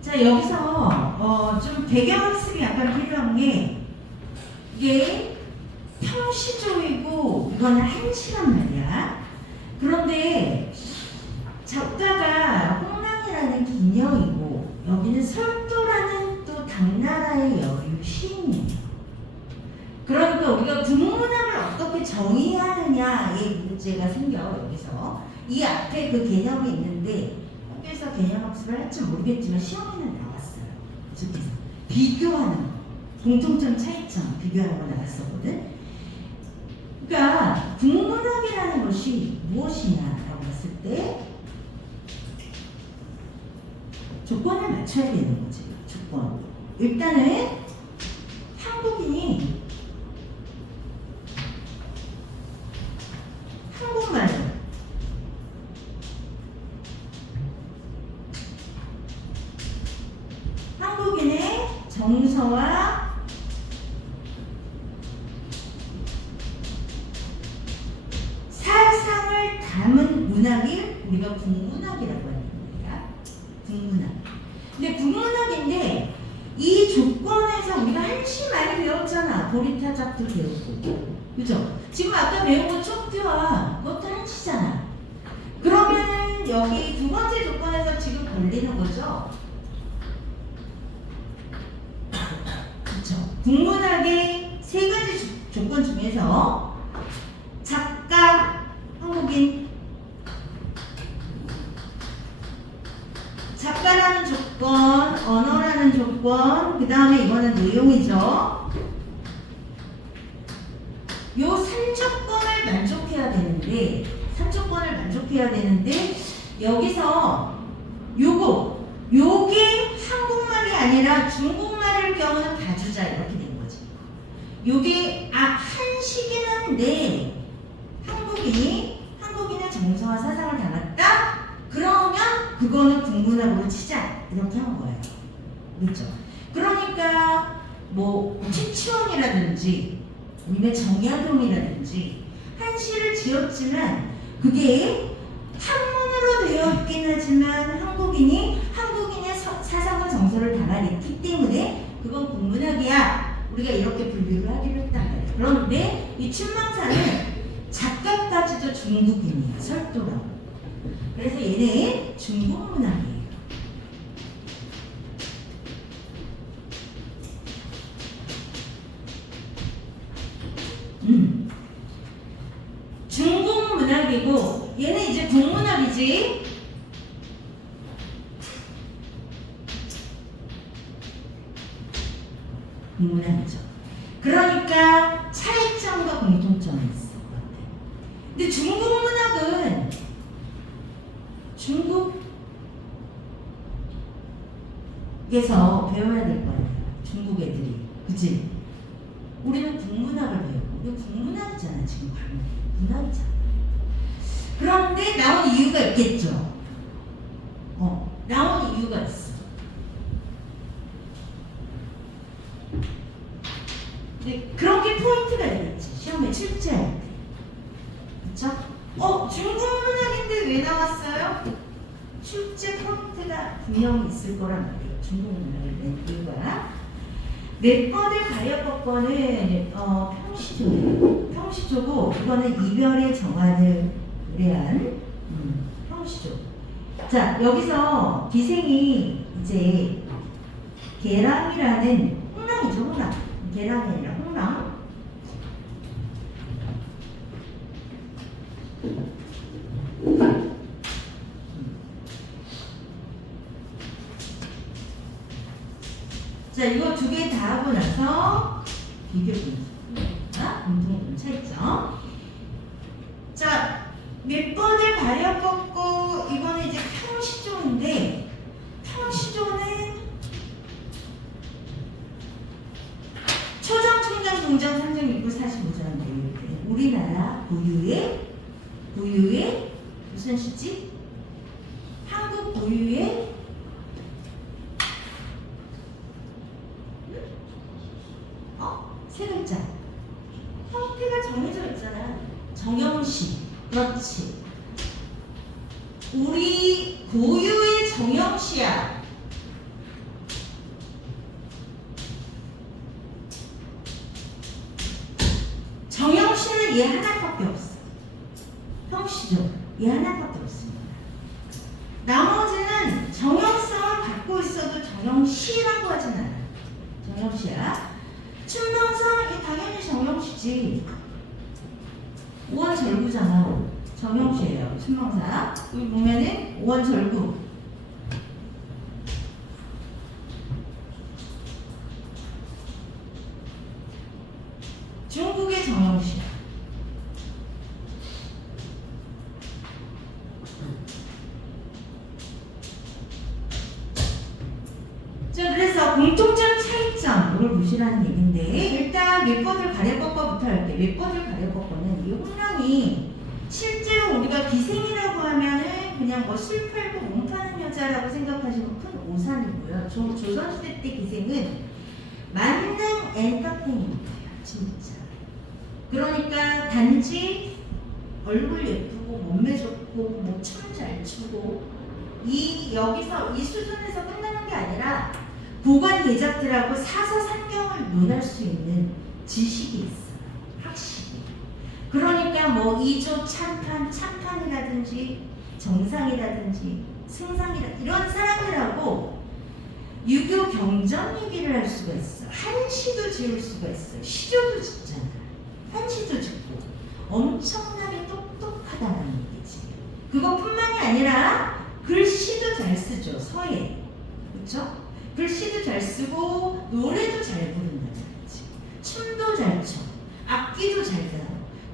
자, 여기서 좀 배경학습이 약간 필요한 게 이게 평시조이고 이거는 한시란 말이야. 그런데 작가가 홍랑이라는 기녀이고 여기는 설도라는 또 당나라의 여류 시인이에요. 그러니까 우리가 국문학을 어떻게 정의하느냐의 문제가 생겨. 여기서 이 앞에 그 개념이 있는데 학교에서 개념학습을 할지 모르겠지만 시험에는 나왔어요. 계속해서 비교하는 거, 공통점 차이점 비교하는 거 나왔었거든. 그러니까 국문학이라는 것이 무엇이냐라고 봤을 때 조건을 맞춰야 되는 거지. 조건. 일단은 한국인이 한국말로 한국인의 정서와 사상을 담은 문학이 우리가 국문학이라고 하는 거야. 국문학. 근데 국문학인데 이 조건에서 우리가 한시 많이 배웠잖아. 보리타작도 배웠고. 그죠? 지금 아까 배운 거 쪽교와 그것도 한시잖아. 그러면은 여기 두 번째 조건에서 지금 걸리는 거죠? 그렇죠. 국문학의 세 가지 조건 중에서 작가, 한국인, 작가라는 조건, 언어라는 조건, 그 다음에 이거는 내용이죠. 요 3조건을 만족해야 되는데, 3조건을 만족해야 되는데, 여기서 요게 한국말이 아니라 중국말일 경우는 다주자 이렇게 된 거지. 요게 한시긴 한데 한국인의 정서와 사상을 담았다? 그러면 그거는 국문학으로 치자 이렇게 한 거예요. 그렇죠? 그러니까 뭐 최치원이라든지 아니면 정약용이라든지 한시를 지었지만 그게 한문으로 되어 있긴 하지만 한국인의 사상과 정서를 담아냈기 때문에 그건 국문학이야. 우리가 이렇게 분류를 하기로 했단 말이에요. 그런데 이 춘망사는 작가까지도 중국인이야. 설도라고. 그래서 얘는 중국 문학이에요. 중국 문학이고 얘는 이제 국문학이지. 국문학이죠. 그러니까 차이점과 공통점이 있을 것 같아요. 근데 중국 문학은 중국에서 배워야 될 거 아니야. 중국 애들이. 그치? 우리는 국문학을 배우고 우리 국문학이잖아. 지금 문학이잖아. 그런데 나온 이유가 있겠죠. 나온 이유가 있어. 그런 게 포인트가 되겠지. 시험에 출제할 때. 그쵸? 중국 문학인데 왜 나왔어요? 출제 포인트가 분명히 있을 거란 말이에요. 중국 문학에 대한 이유가. 몇 번을 가려법권은 평시조고 이거는 이별의 정안을 의뢰한 평시조. 자, 여기서 기생이 이제 계랑이라는 홍랑이죠. 홍랑. 계랑이 아니라 홍랑. 자, 이거 두 개 다 하고 나서 비교 분석. 공통점 차이점. 자, 몇 번을 가려먹고 이거는 이제 평시조인데 평시조는 고유의 무슨 시지? 한국 고유의 세 글자. 형태가 정해져 있잖아. 정형시. 그렇지. 우리 고유의 정형시야. 정형시는 얘 하나밖에 없어. 형시죠. 얘 하나밖에 없습니다. 나머지는 정형성을 갖고 있어도 정형시라고 하진 않아. 정형시야. 춘명상 이 당연히 정형시지. 오원절구잖아. 정형시예요. 춘명사. 여기 보면은 오원절구. 중국의 정형시야. 자, 그래서 공통점 차이점 이걸 보시라는 얘기인데, 일단 몇번을 가려꺾어부터 할게. 몇번을 가려꺾어는 이 홍랑이 실제로 우리가 기생이라고 하면은 그냥 뭐 실팔고 몸 파는 여자라고 생각하시면 큰 오산이고요. 조선시대 때 기생은 만능 엔터테인먼트예요. 진짜. 그러니까 단지 얼굴 예쁘고 몸매 좋고 뭐 춤 잘 추고 여기서 이 수준에서 끝나는 게 아니라 고관 대작들하고 사서산경을 논할 수 있는 지식이 있어요. 확실히. 그러니까 뭐 이조 참판이라든지 정상이라든지 승상이라 이런 사람들하고 유교 경전 얘기를 할 수가 있어. 한시도 지을 수가 있어. 시조도 짓잖아. 한시도 짓고 엄청나게 똑똑하다는 얘기지. 그것뿐만이 아니라 글씨도 잘 쓰죠. 서예. 그렇죠? 글씨도 잘 쓰고 노래도 잘 부른다는 거지. 춤도 잘 춰. 악기도 잘 들어.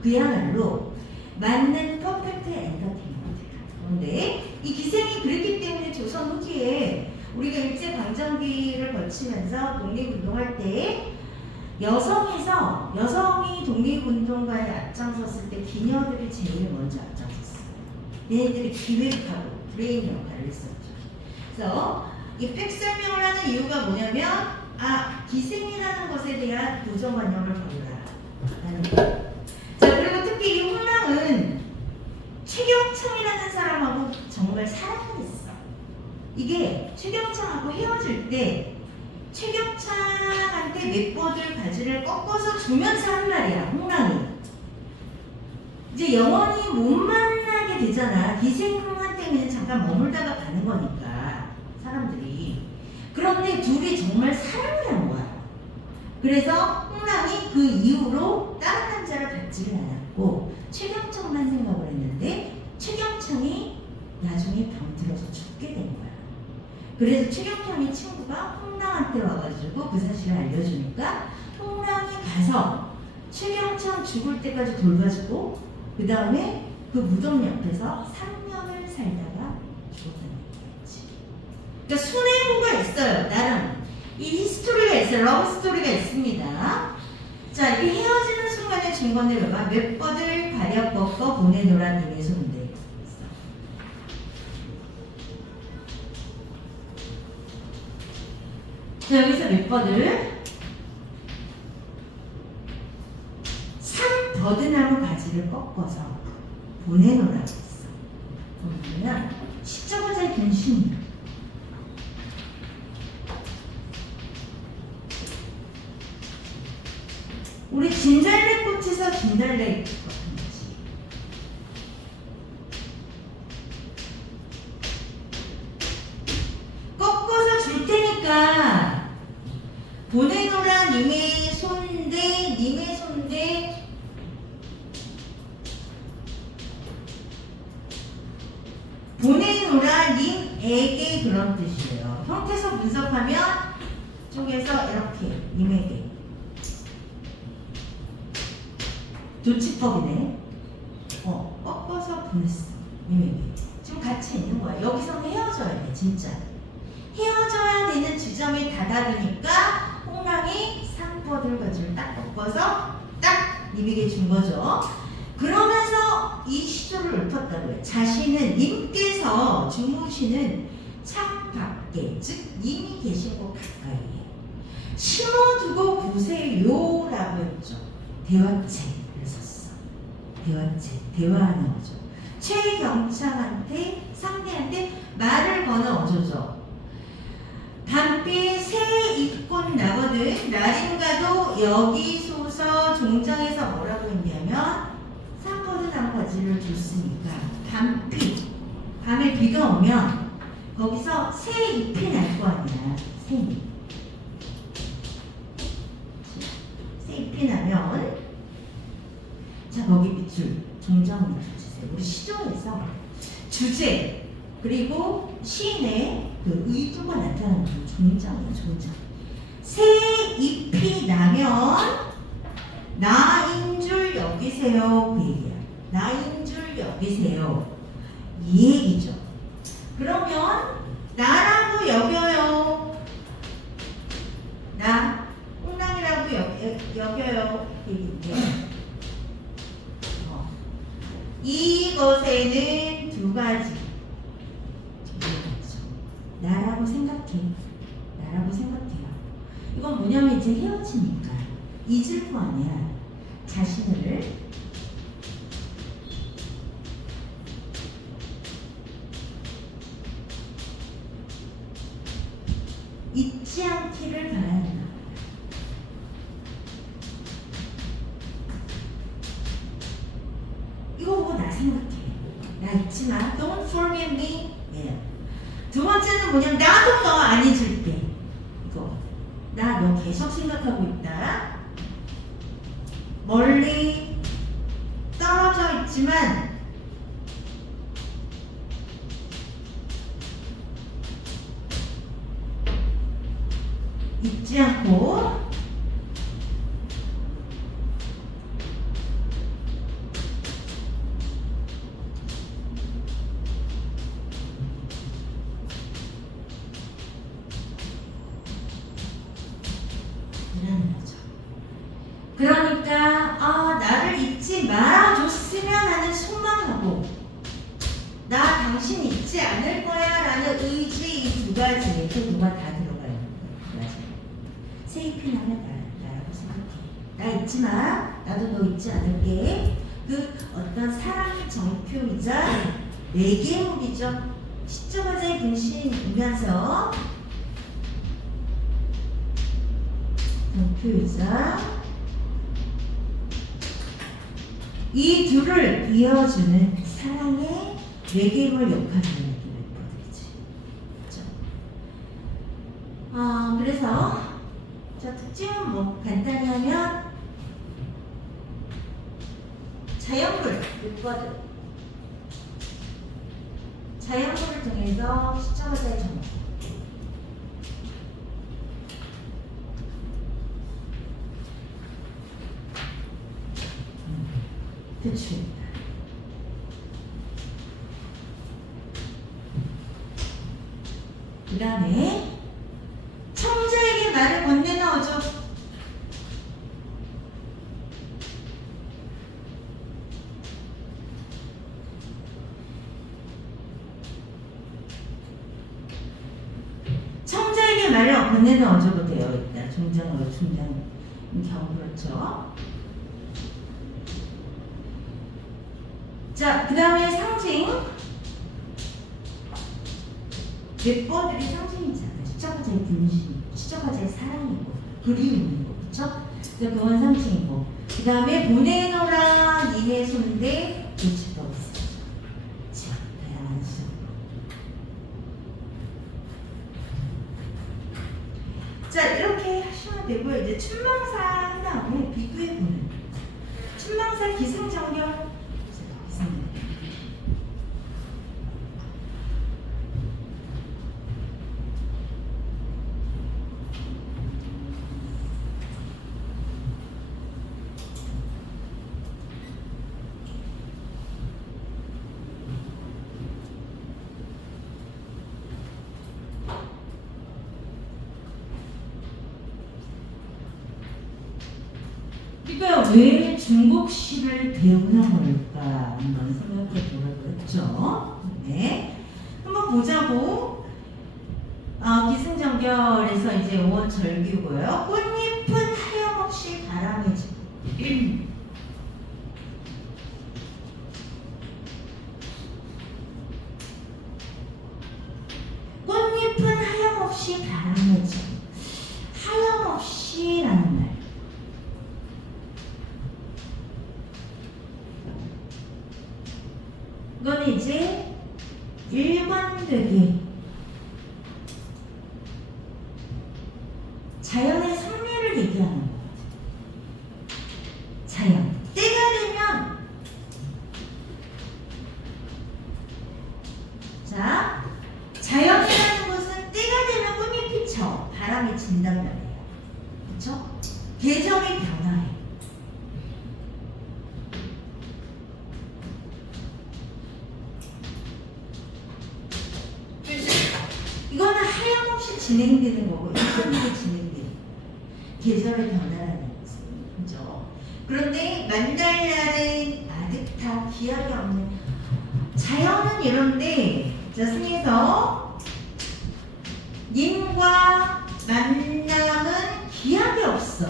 그야말로 맞는 퍼펙트 엔터테인먼트야. 그런데 이 기생이 그랬기 때문에 조선 후기에 우리가 일제강점기를 거치면서 독립운동할 때 여성이 독립운동가에 앞장섰을 때 기녀들이 제일 먼저 앞장섰어요. 얘네들이 기획하고 브레인 역할을 했었죠. 그래서 이 팩 설명을 하는 이유가 뭐냐면 기생이라는 것에 대한 고정관념을 버려라라는 거예요. 자, 그리고 특히 이 홍랑은 최경창이라는 사람하고 정말 사랑을 했어. 이게 최경창하고 헤어질 때 최경창한테 맷버들 바지를 꺾어서 주면서 한 말이야. 홍랑이 이제 영원히 못 만나게 되잖아. 기생한테 그냥 잠깐 머물다가 가는 거니까 사람들이. 그런데 둘이 정말 사랑을 한 거야. 그래서 홍랑이 그 이후로 다른 남자를 받지를 않았고 최경창만 생각을 했는데 최경창이 나중에 병들어서 죽게 된 거야. 그래서 최경창의 친구가 홍랑한테 와가지고 그 사실을 알려주니까 홍랑이 가서 최경창 죽을 때까지 돌봐주고 그 다음에 그 무덤 옆에서 3년을 살다가 죽었다는 얘기였지. 그러니까 순애보가 있어요. 나름 이 히스토리가 있어요. 러브 스토리가 있습니다. 자, 이렇게 헤어지는 순간에 준 건데 몇 번을 가려 꺾어 보내노란 님의 손들. 자, 여기서 몇 번을 버드나무 가지를 꺾어서 보내놓으라고 했어. 그러면 십자가자의 근심. 우리 진달래꽃에서 진달래 같은 거지. 꺾어서 줄 테니까 보내놓으라 님의 손대 님의 손대 보내노라 님에게 그런 뜻이에요. 형태서 분석하면 쪽에서 이렇게 님에게 조치법이네. 꺾어서 보냈어. 님에게 지금 같이 있는 거야. 여기서는 헤어져야 돼. 진짜 헤어져야 되는 지점에 다다르니까 홍랑이 상버들 가지를 딱 꺾어서 딱 님에게 준 거죠. 그러면서 이 시조를 읊었다고요. 자신은 님께서 주무시는 창 밖에, 즉 님이 계신 곳 가까이에 심어두고 보세요라고 했죠. 대화체를 썼어. 대화체, 대화하는 거죠. 최경창한테, 상대한테 말을 거는 어조죠. 밤비 새 입꽃 나거든 날인가도 여기소서 종장에서 뭐라고 했냐면 산버드나무 가지를 줬으니까 밤비, 밤에 비가 오면 거기서 새 잎이 날 거 아니야. 새 잎. 새 잎이 나면 자 거기 밑줄 종장을 붙여주세요. 우리 시조에서 주제 그리고 시인의 그 의도가 나타나는 그 종장이에요. 종장. 새 잎이 나면 나인 줄 여기세요. 그 얘기야. 나인 줄 여기세요. 이 얘기죠. 그러면 나라고 여겨요. 나 홍당이라고 여겨요. 그 얘기인데 이것에는 두 가지 나라고 생각해. 나라고 생각해요. 이건 뭐냐면 이제 헤어지니까 잊을 거 아니야. 자신을 잊지 않기를 바라야 한다. 이거 보고 나 생각해. 나 잊지 마. Don't forget me. 예. 두 번째는 뭐냐면 나도 너 안 잊을게. 이거 나 너 계속 생각하고 있다. 멀리 떨어져 있지만 잊지 않고 이라는 거죠. 그러니까 나를 잊지 말아줬으면 하는 소망하고 나 당신 잊지 않을 거야 라는 의지 이 두 가지 그 누가 다 들어가요. 맞아. 새 잎이 나면 나라고 생각해. 나 잊지 마. 나도 너 잊지 않을게. 그 어떤 사랑의 정표이자 매개물이죠. 시적화자의 분신이면서 정표이자 이 둘을 이어주는 사랑의 매개물 역할을 하는 멤버들이지. 그렇죠? 그래서 자 특징은 뭐 간단히 하면 자연물 멤버들 자연물을 통해서 시청자의 정보 표출입니다. 그 다음에 청자에게 말을 건네넣어줘. 청자에게 말을 건네넣어줘도 되어 있다. 종장으로 중장 경우 그렇죠. 자, 그 다음에 상징. 멤버들이 상징이잖아요. 시청자의 분신, 시청자의 사랑이고, 그리움이고, 그쵸? 그건 상징이고. 그 다음에 보내노라 니네 손대 놓치도 없어. 자, 다양한 수. 자, 이렇게 하시면 되고요. 이제 춘망사 한 다음에 비교해보는. 춘망사 기승전결. 그러니까 왜 중국시를 배우는 걸까 한번 생각해 보라고 했죠. 네, 한번 보자고. 기승전결에서 이제 5원 절규고요. 꽃잎은 하염없이 바람에 지고 꽃잎은 하염없이 바람에 지고 하염없이라는 말. 이거는 이제 일관되게 자연의 섭리를 얘기하는 거예요. 자연. 때가 되면 자, 자연이라는 것은 때가 되면 꽃잎이 져 바람이 진단 말이에요. 그렇죠? 계절이 변화해. 이거는 하염없이 진행되는 거고 일정하게 진행되는 계절의 변화라는 것은 그죠? 그런데 만달날은 아득하 기약이 없는 자연은 이런데 자 승에서 님과 만남은 기약이 없어.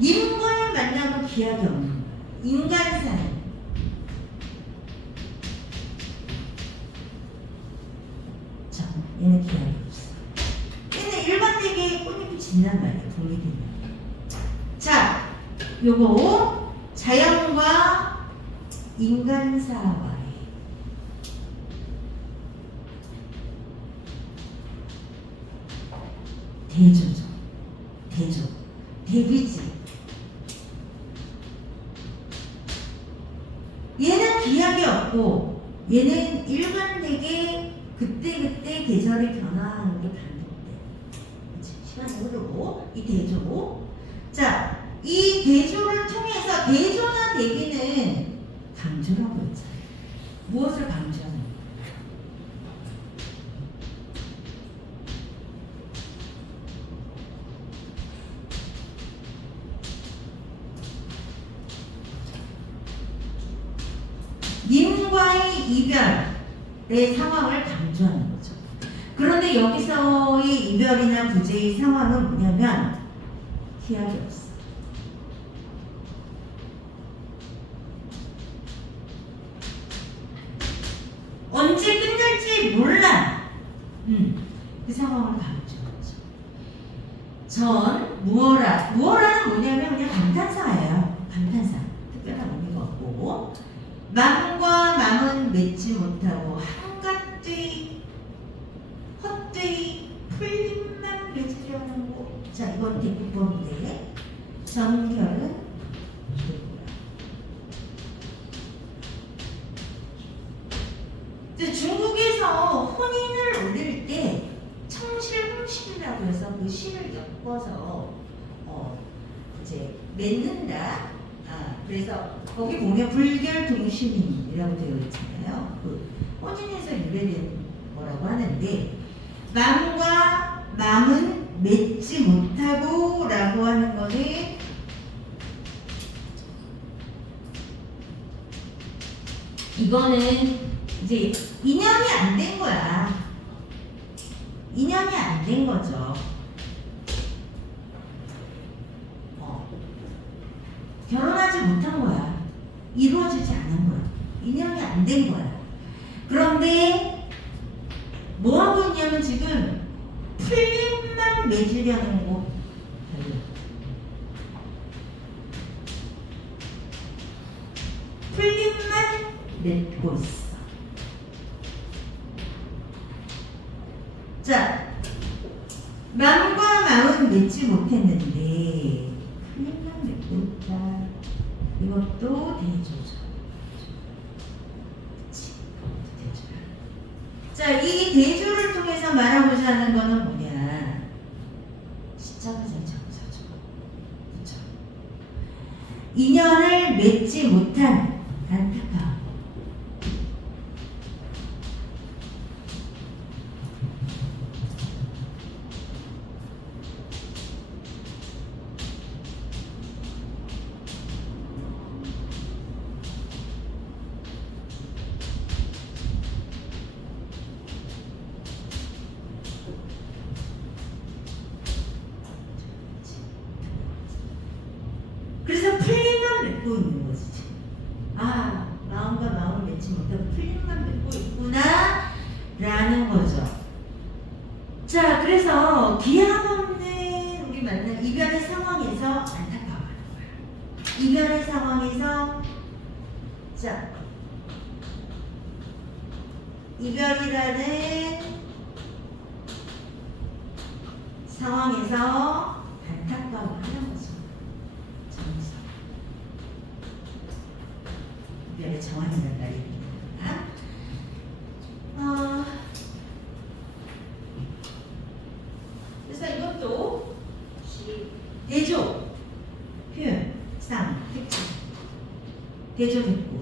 님과의 만남은 기약이 없는 거야. 인간 사이. 얘는 기약이 없어. 얘는 일반되게 꽃잎이 진단 말이에요. 독립되면. 자, 요거 자연과 인간사와의 대조죠. 대조. 대비지. 얘는 기약이 없고 얘는 일관되게 그때그때 계절이 변화하는 게 반복돼. 시간이 흐르고 이 대조. 자, 이 대조를 통해서 대조나 대비는 강조라고 했잖아요. 무엇을 강조하는 거예요? 님과의 이별의 상황을 강조하는 거죠. 그런데 여기서의 이별이나 부재의 상황은 뭐냐면 기약이 없어. 언제 끝날지 몰라. 그 상황을 강조하죠. 전 무어라는 뭐냐면 그냥 감탄사예요. 감탄사. 특별한 의미가 없고 맘과 맘은 맺지 못하고 한갓뒤 헛되이 풀림만 맺으려는 곳. 자, 이건 대부분인데 전결은 중국에서 혼인을 올릴 때 청실홍실이라고 해서 그 실을 엮어서 이제 맺는다. 그래서 거기 보면 불결동심인이라고 되어 있잖아요. 그 혼인에서 유래된 거라고 하는데 맘과 맘은 맺지 못하고 라고 하는 거는 이거는 이제 인연이 안 된 거야. 인연이 안 된 거죠. 결혼하지 못한 거야. 이루어지지 않은 거야. 인연이 안 된 거야. 그런데 뭐 하고 있냐면 지금 풀림만 맺으려는 거. 풀림만 맺고 있어. 자, 맘과 마음은 맺지 못했는데 풀림만 맺고 있다. 이것도 대조죠. 자, 이 대조를 통해서 말하고자 하는 거는 뭐냐? 시작을 잘 적어줘. 그렇죠? 인연을 맺지 못한 안타까움. 그래서 기약 없는 우리 만난 이별의 상황에서 안타까워하는 거야. 이별의 상황에서 자 이별이라는 상황에서 안타까워하는 거죠. 정서. 이별의 정황이란 말입니다. 그래서 이것도 대조 표현 상 특징 대조됐고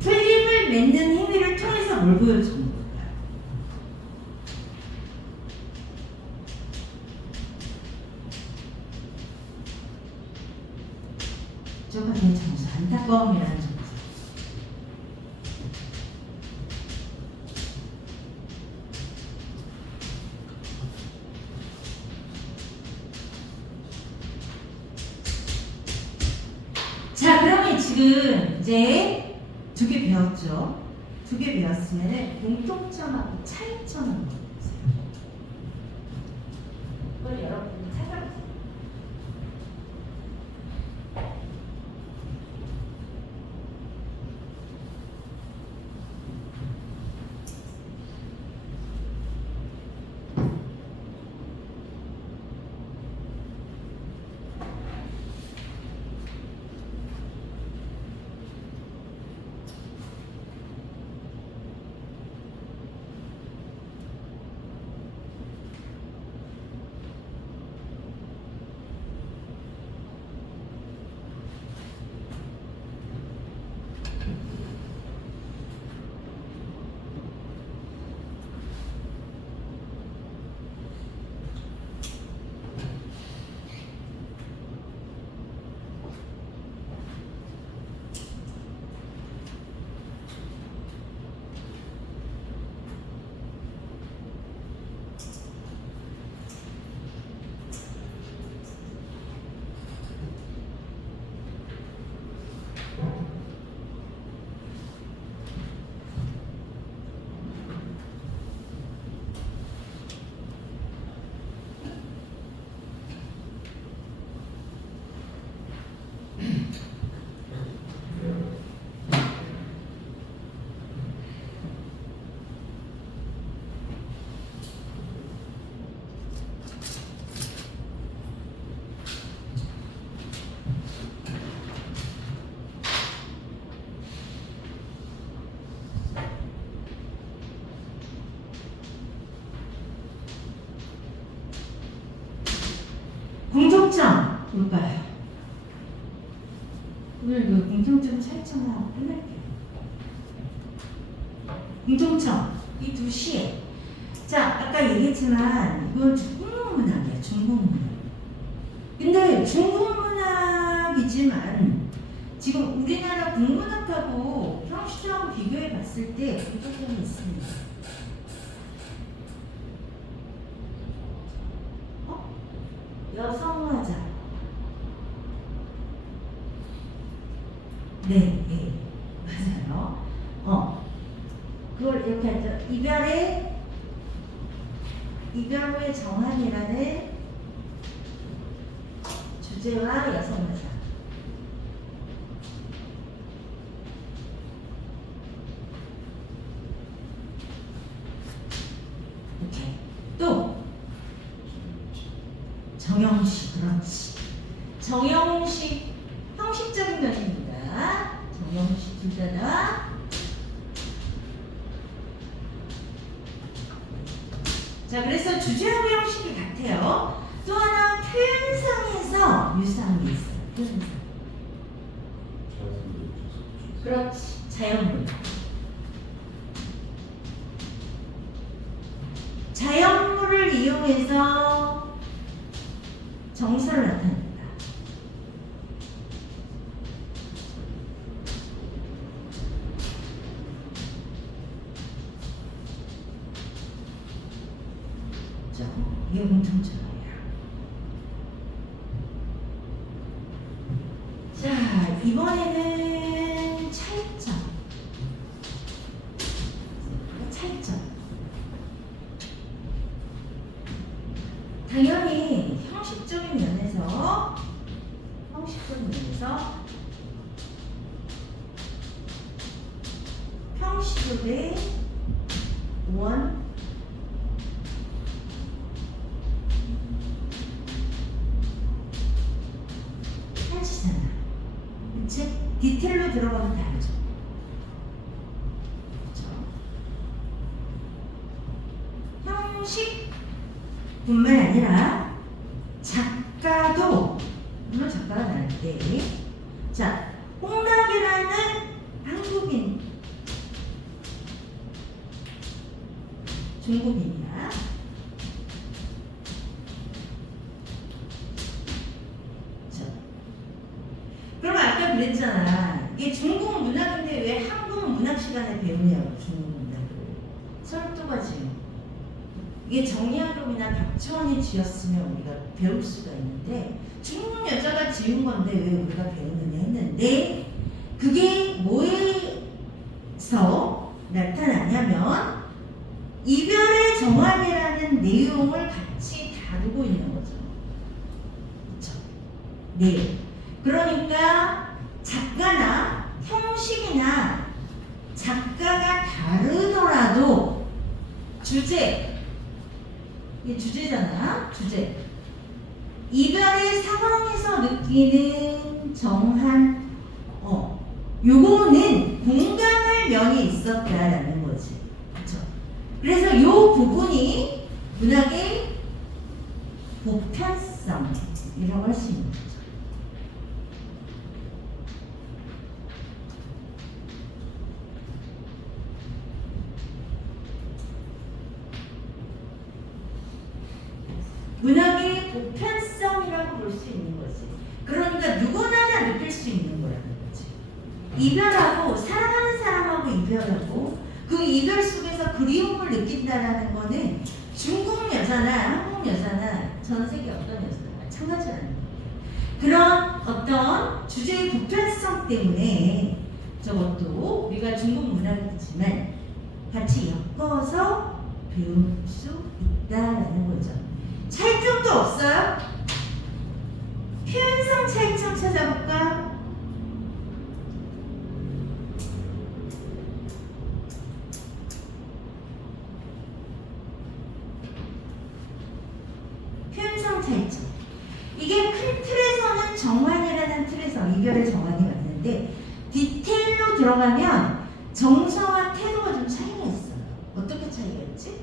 틀림을 맺는 행위를 통해서 뭘 보여주는 걸까요? 조금 정서, 안타까움이라는 정서. 자, 그러면 지금 이제 두 개 배웠죠? 두 개 배웠으면 공통점하고 차이점 한번 보세요. 그걸 여러분이 찾아보세요. 공통점 볼까요? 오늘 그 공통점 차이점을 하고 끝낼게요. 공통점 이 두 시에 자 아까 얘기했지만 이건 중국 문학이야. 중국 문학. 근데 중국 문학이지만 지금 우리나라 국문학하고 평시하고 비교해 봤을 때 공통점이 있습니다. 여성화자. 네, 네, 맞아요. 그걸 이렇게 하죠. 이별 후의 정한이라는 주제와 여성화자. 오케이. 또 정형식, 그렇지. 정형식, 형식적인 면입니다. 정형식 둘 다. 자, 그래서 주제하고 형식이 같아요. 또 하나 표현상에서 유사한 게 있어요. 표현상. 그렇지. 자연물. 자연물을 이용해서 정서를 나타낸다. 이게 공통점이에요. 자, 이번에는 차이점. 차이점. 당연히 형식적인 면에서 형식의 원 한치잖아. 즉 디테일로 들어가면 다르죠. 그렇죠? 형식뿐만 아니라 작가도 물론 작가가 나는데, 자, 홍락이라는 한국인, 중국인이야. 그럼 아까 그랬잖아. 이게 중국 문학인데 왜 한국 문학 시간에 배우냐고, 중국 문학을. 설두가 지금. 이게 정약용이나 박지원이 지었으면 우리가 배울 수가 있는데, 중국 여자가 지은 건데 왜 우리가 배우느냐 했는데, 그게 뭐에서 나타나냐면, 이별의 정환이라는 내용을 같이 다루고 있는 거죠. 그렇죠? 네. 그러니까 작가나 형식이나 작가가 다르더라도 주제, 이게 주제잖아. 주제. 이별의 상황에서 느끼는 정한, 요거는 공감할 면이 있었다라는 거지. 그렇죠? 그래서 요 부분이 문학의 보편성이라고 할 수 있는 거죠. 문학의 보편성이라고 볼 수 있는 거지. 그러니까 누구나 다 느낄 수 있는 거라는 거지. 이별하고 사랑하는 사람하고 이별하고 그 이별 속에서 그리움을 느낀다라는 거는 중국 여자나 한국 여자나 전 세계 어떤 여자나 마찬가지라는 거예요. 그런 어떤 주제의 보편성 때문에 저것도 우리가 중국 문학이지만 같이 엮어서 배울 수 있다라는 거죠. 차이점도 없어요? 표현성 차이점 찾아볼까? 표현성 차이점. 이게 큰 틀에서는 정환이라는 틀에서 이별의 정환이 맞는데, 디테일로 들어가면 정서와 태도가 좀 차이가 있어요. 어떻게 차이가 있지?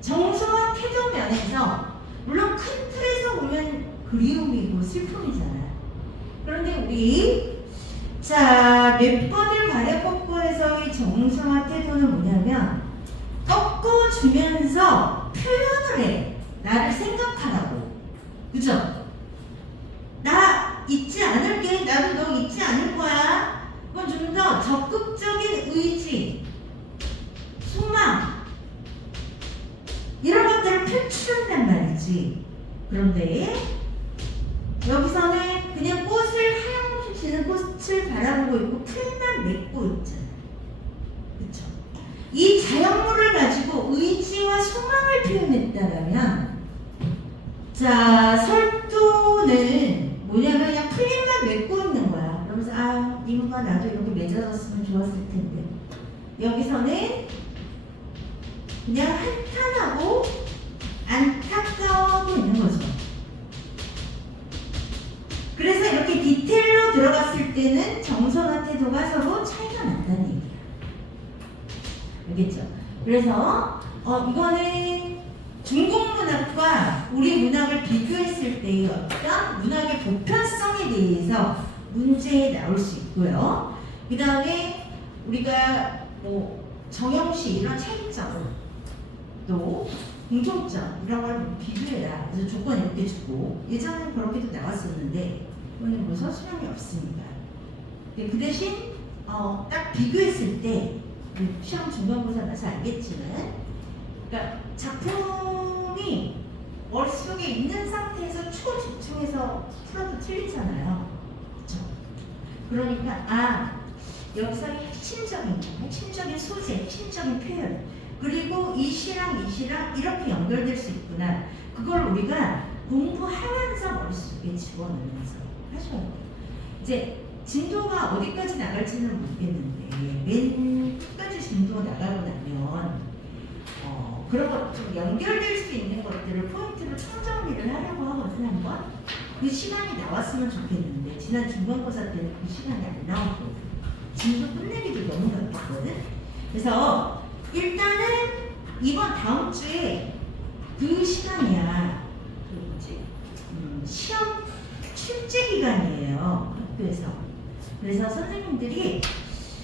정서와 태도 면에서 물론 큰 틀에서 보면 그리움이고 슬픔이잖아. 그런데 우리 몇 번을 가려법고에서의 정서와 태도는 뭐냐면 꺾어주면서 표현을 해. 나를 생각하라고. 그죠? 나 잊지 않을게. 나도 너 잊지 않을 거야. 그건 좀 더 적극적인 의지, 소망 이런 것들을 표출한단 말이지. 그런데 여기서는 그냥 꽃을 하얀 지는 꽃을 바라보고 있고 풀만 맺고 있잖아. 그쵸? 이 자연물을 가지고 의지와 소망을 표현했다라면, 자, 설도는 뭐냐면 그냥 풀잎만 맺고 있는 거야. 그러면서 님과 나도 이렇게 맺어졌으면 좋았을 텐데, 여기서는 그냥 한탄하고 안타까워하고 있는 거죠. 그래서 이렇게 디테일로 들어갔을 때는 정서나 태도가 서로 차이가 난다는 얘기야. 알겠죠? 그래서 이거는 중국 문학과 우리 문학을 비교했을 때의 어떤 문학의 보편성에 대해서 문제에 나올 수 있고요. 그 다음에 우리가 뭐 정형식 이런 차이점 또 공통점 이런 걸 비교해라. 그래서 조건 이렇게 주고 예전에는 그렇게도 나왔었는데 이거는 뭐 서술형이 없으니까. 그 대신 딱 비교했을 때 시험 중간고사 나서 알겠지만, 그러니까 작품이 머릿속에 있는 상태에서 초집중해서 풀어도 틀리잖아요. 그렇죠? 그러니까 여기서 핵심적인 소재, 핵심적인 표현, 그리고 이 시랑 이렇게 연결될 수 있구나. 그걸 우리가 공부하면서 머릿속에 집어넣으면서 하셔야 돼요. 이제 진도가 어디까지 나갈지는 모르겠는데 맨 끝까지 진도 나가고 나면 그런 것 좀 연결될 수 있는 것들을 포인트로 총정리를 하려고 하거든. 한번 그 시간이 나왔으면 좋겠는데 지난 중간고사 때는 그 시간이 안 나오고 진도 끝내기도 너무 바빴거든. 그래서 일단은 이번 다음 주에 그 시간이야. 그 뭐지? 시험 출제 기간이에요, 학교에서. 그래서 선생님들이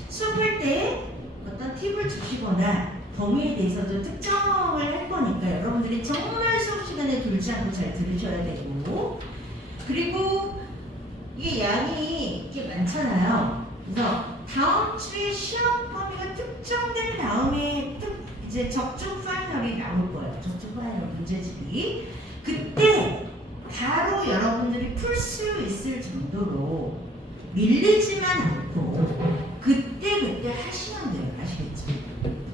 수업할 때 어떤 팁을 주시거나 범위에 대해서도 특정을 할 거니까 여러분들이 정말 수업 시간에 돌지 않고 잘 들으셔야 되고, 그리고 이게 양이 이렇게 많잖아요. 그래서 다음 주에 시험 범위가 특정된 다음에 이제 적중 파이널이 나올 거예요. 적중 파이널 문제집이. 그때 바로 여러분들이 풀 수 있을 정도로 밀리지만 않고 그때 하시면 돼요. 아시겠죠?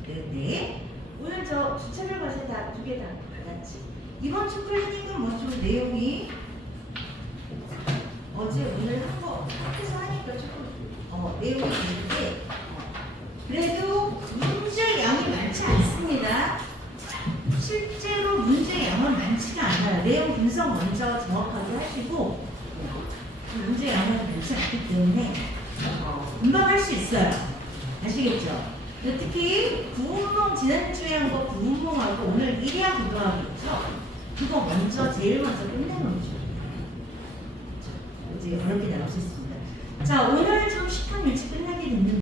그때 오늘 저 주차별 과제 다 2개 다 받았지. 이번 주 플래닝은 뭐 좀 내용이 어제 오늘 한 거 학교에서 하니까 조금 내용이 있는데 그래도 문제 양이 많지 않습니다. 실제로 문제 양은 많지가 않아요. 내용 분석 먼저 정확하게 하시고 문제 양은 많지 않기 때문에 금방 할 수 있어요. 아시겠죠? 특히 구운몽 지난주에 한 거 구운몽하고 오늘 1이하 구도하기죠. 그거 제일 먼저 끝내놓으면 좋아요. 이제 어렵게 나올 수 있습니다. 자, 오늘 좀 10분 일찍 끝나게 됐는데